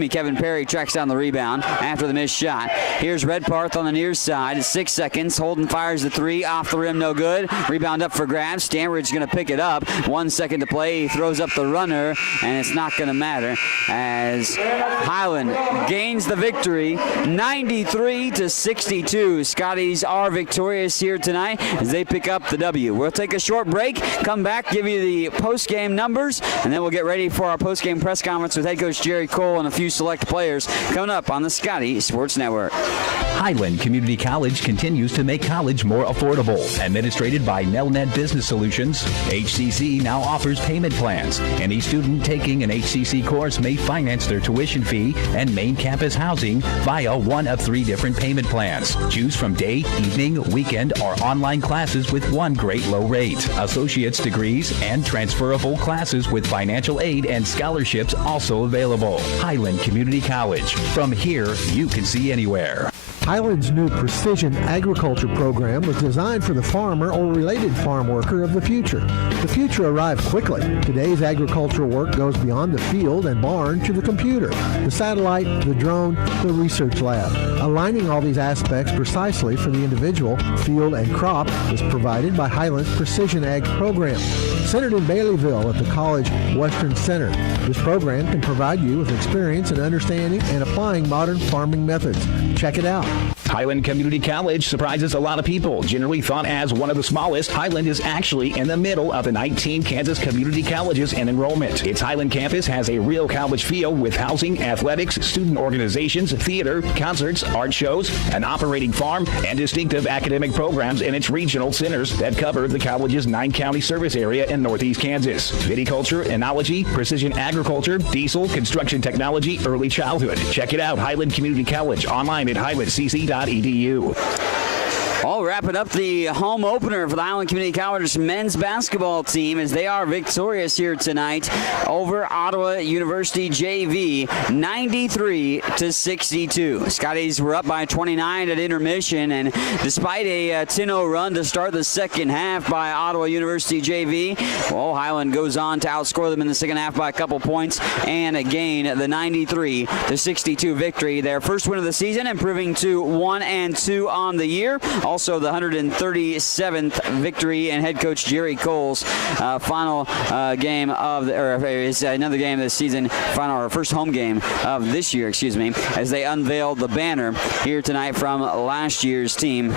Kevin Perry tracks down the rebound after the missed shot. Here's Redparth on the near side. 6 seconds. Holden fires the 3 off the rim, no good. Rebound up for grabs. Stanbridge going to pick it up. 1 second to play. He throws up the runner, and it's not going to matter as Highland gains the victory. 93-62. Scotties are victorious here tonight as they pick up the W. We'll take a short break, come back, give you the post-game numbers, and then we'll get ready for our post-game press conference with head coach Jerry Cole and a few select players coming up on the Scotty Sports Network. Highland Community College continues to make college more affordable. Administrated by Nelnet Business Solutions, HCC now offers payment plans. Any student taking an HCC course may finance their tuition fee and main campus housing via one of 3 different payment plans. Choose from day, evening, weekend, or online classes with one great low rate. Associate's degrees and transferable classes with financial aid and scholarships also available. Highland Community College. From here, you can see anywhere. Highland's new Precision Agriculture program was designed for the farmer or related farm worker of the future. The future arrived quickly. Today's agricultural work goes beyond the field and barn to the computer, the satellite, the drone, the research lab. Aligning all these aspects precisely for the individual, field, and crop is provided by Highland's Precision Ag program. Centered in Baileyville at the College Western Center, this program can provide you with experience in understanding and applying modern farming methods. Check it out. Highland Community College surprises a lot of people. Generally thought as one of the smallest, Highland is actually in the middle of the 19 Kansas community colleges in enrollment. Its Highland campus has a real college feel with housing, athletics, student organizations, theater, concerts, art shows, an operating farm, and distinctive academic programs in its regional centers that cover the college's 9-county service area in northeast Kansas. Viticulture, enology, precision agriculture, diesel, construction technology, early childhood. Check it out, Highland Community College, online at highlandcc.edu. All wrapping up the home opener for the Highland Community College men's basketball team as they are victorious here tonight over Ottawa University JV, 93-62. Scotties were up by 29 at intermission, and despite a 10-0 run to start the second half by Ottawa University JV, well, Highland goes on to outscore them in the second half by a couple points and again the 93-62 victory. Their first win of the season, improving to 1-2 on the year. Also the 137th victory in head coach Jerry Cole's final game of another game of the season, first home game of this year, as they unveiled the banner here tonight from last year's team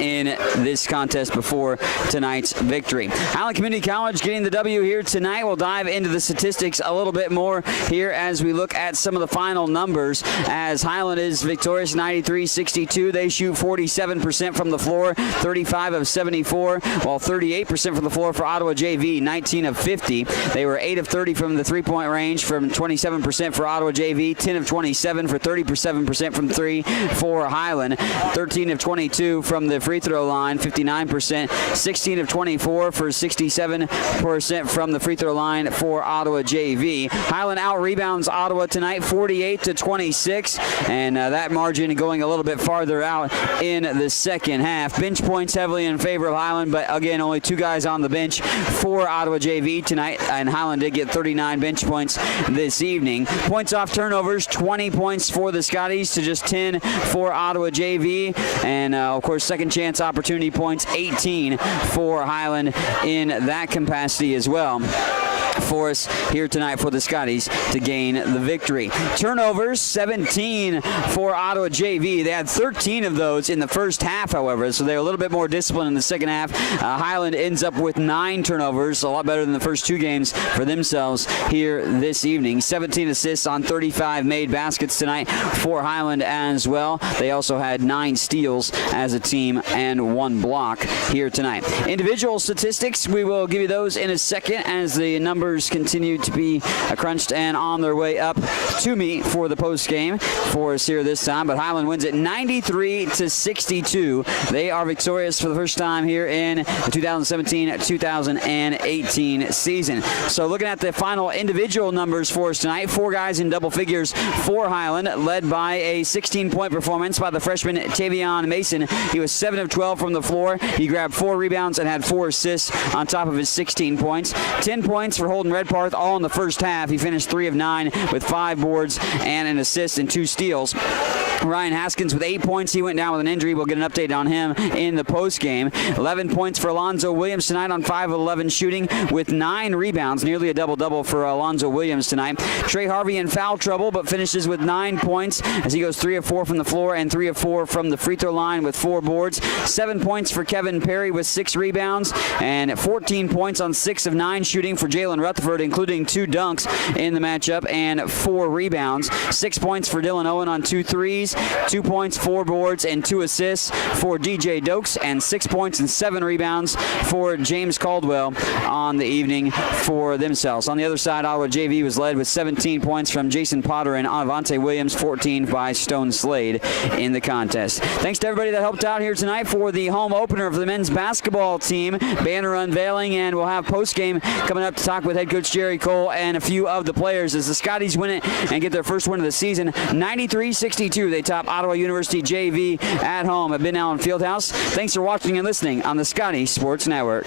in this contest before tonight's victory. Highland Community College getting the W here tonight. We'll dive into the statistics a little bit more here as we look at some of the final numbers. As Highland is victorious 93-62, they shoot 47% from the floor, 35 of 74, while 38% from the floor for Ottawa JV, 19 of 50. They were 8 of 30 from the three-point range, from 27% for Ottawa JV, 10 of 27 for 37% from 3 for Highland, 13 of 22 from the free throw line, 59%, 16 of 24 for 67% from the free throw line for Ottawa JV. Highland out-rebounds Ottawa tonight, 48-26, and that margin going a little bit farther out in the second half. Bench points heavily in favor of Highland, but again, only 2 guys on the bench for Ottawa JV tonight, and Highland did get 39 bench points this evening. Points off turnovers, 20 points for the Scotties to just 10 for Ottawa JV, and of course, second chance opportunity points, 18 for Highland in that capacity as well for us here tonight for the Scotties to gain the victory. Turnovers, 17 for Ottawa JV. They had 13 of those in the first half, however, so they're a little bit more disciplined in the second half. Highland ends up with 9 turnovers, a lot better than the first 2 games for themselves here this evening. 17 assists on 35 made baskets tonight for Highland as well. They also had 9 steals as a team and 1 block here tonight. Individual statistics, we will give you those in a second as the numbers continue to be crunched and on their way up to me for the post game for us here this time. But Highland wins it 93-62. They are victorious for the first time here in the 2017-2018 season. So looking at the final individual numbers for us tonight, 4 guys in double figures for Highland, led by a 16-point performance by the freshman Tavian Mason. He was 7 of 12 from the floor. He grabbed 4 rebounds and had 4 assists on top of his 16 points. 10 points for Holden Redparth, all in the first half. He finished 3 of 9 with 5 boards and an assist and 2 steals. Ryan Haskins with 8 points. He went down with an injury. We'll get an update on him in the post game. 11 points for Alonzo Williams tonight on 5 of 11 shooting with 9 rebounds. Nearly a double-double for Alonzo Williams tonight. Trey Harvey in foul trouble, but finishes with 9 points as he goes 3 of 4 from the floor and 3 of 4 from the free throw line with 4 boards. 7 points for Kevin Perry with 6 rebounds and 14 points on 6 of 9 shooting for Jalen Rutherford, including 2 dunks in the matchup and 4 rebounds. 6 points for Dylan Owen on 2 threes. 2 points, 4 boards, and 2 assists for DJ Dokes, and 6 points and 7 rebounds for James Caldwell on the evening for themselves. On the other side, Ottawa JV was led with 17 points from Jason Potter and Avante Williams, 14 by Stone Slade in the contest. Thanks to everybody that helped out here tonight for the home opener for the men's basketball team. Banner unveiling, and we'll have post-game coming up to talk with head coach Jerry Cole and a few of the players as the Scotties win it and get their first win of the season. 93-62, they top Ottawa University JV at home at Ben Allen Fieldhouse. Thanks for watching and listening on the Scotty Sports Network.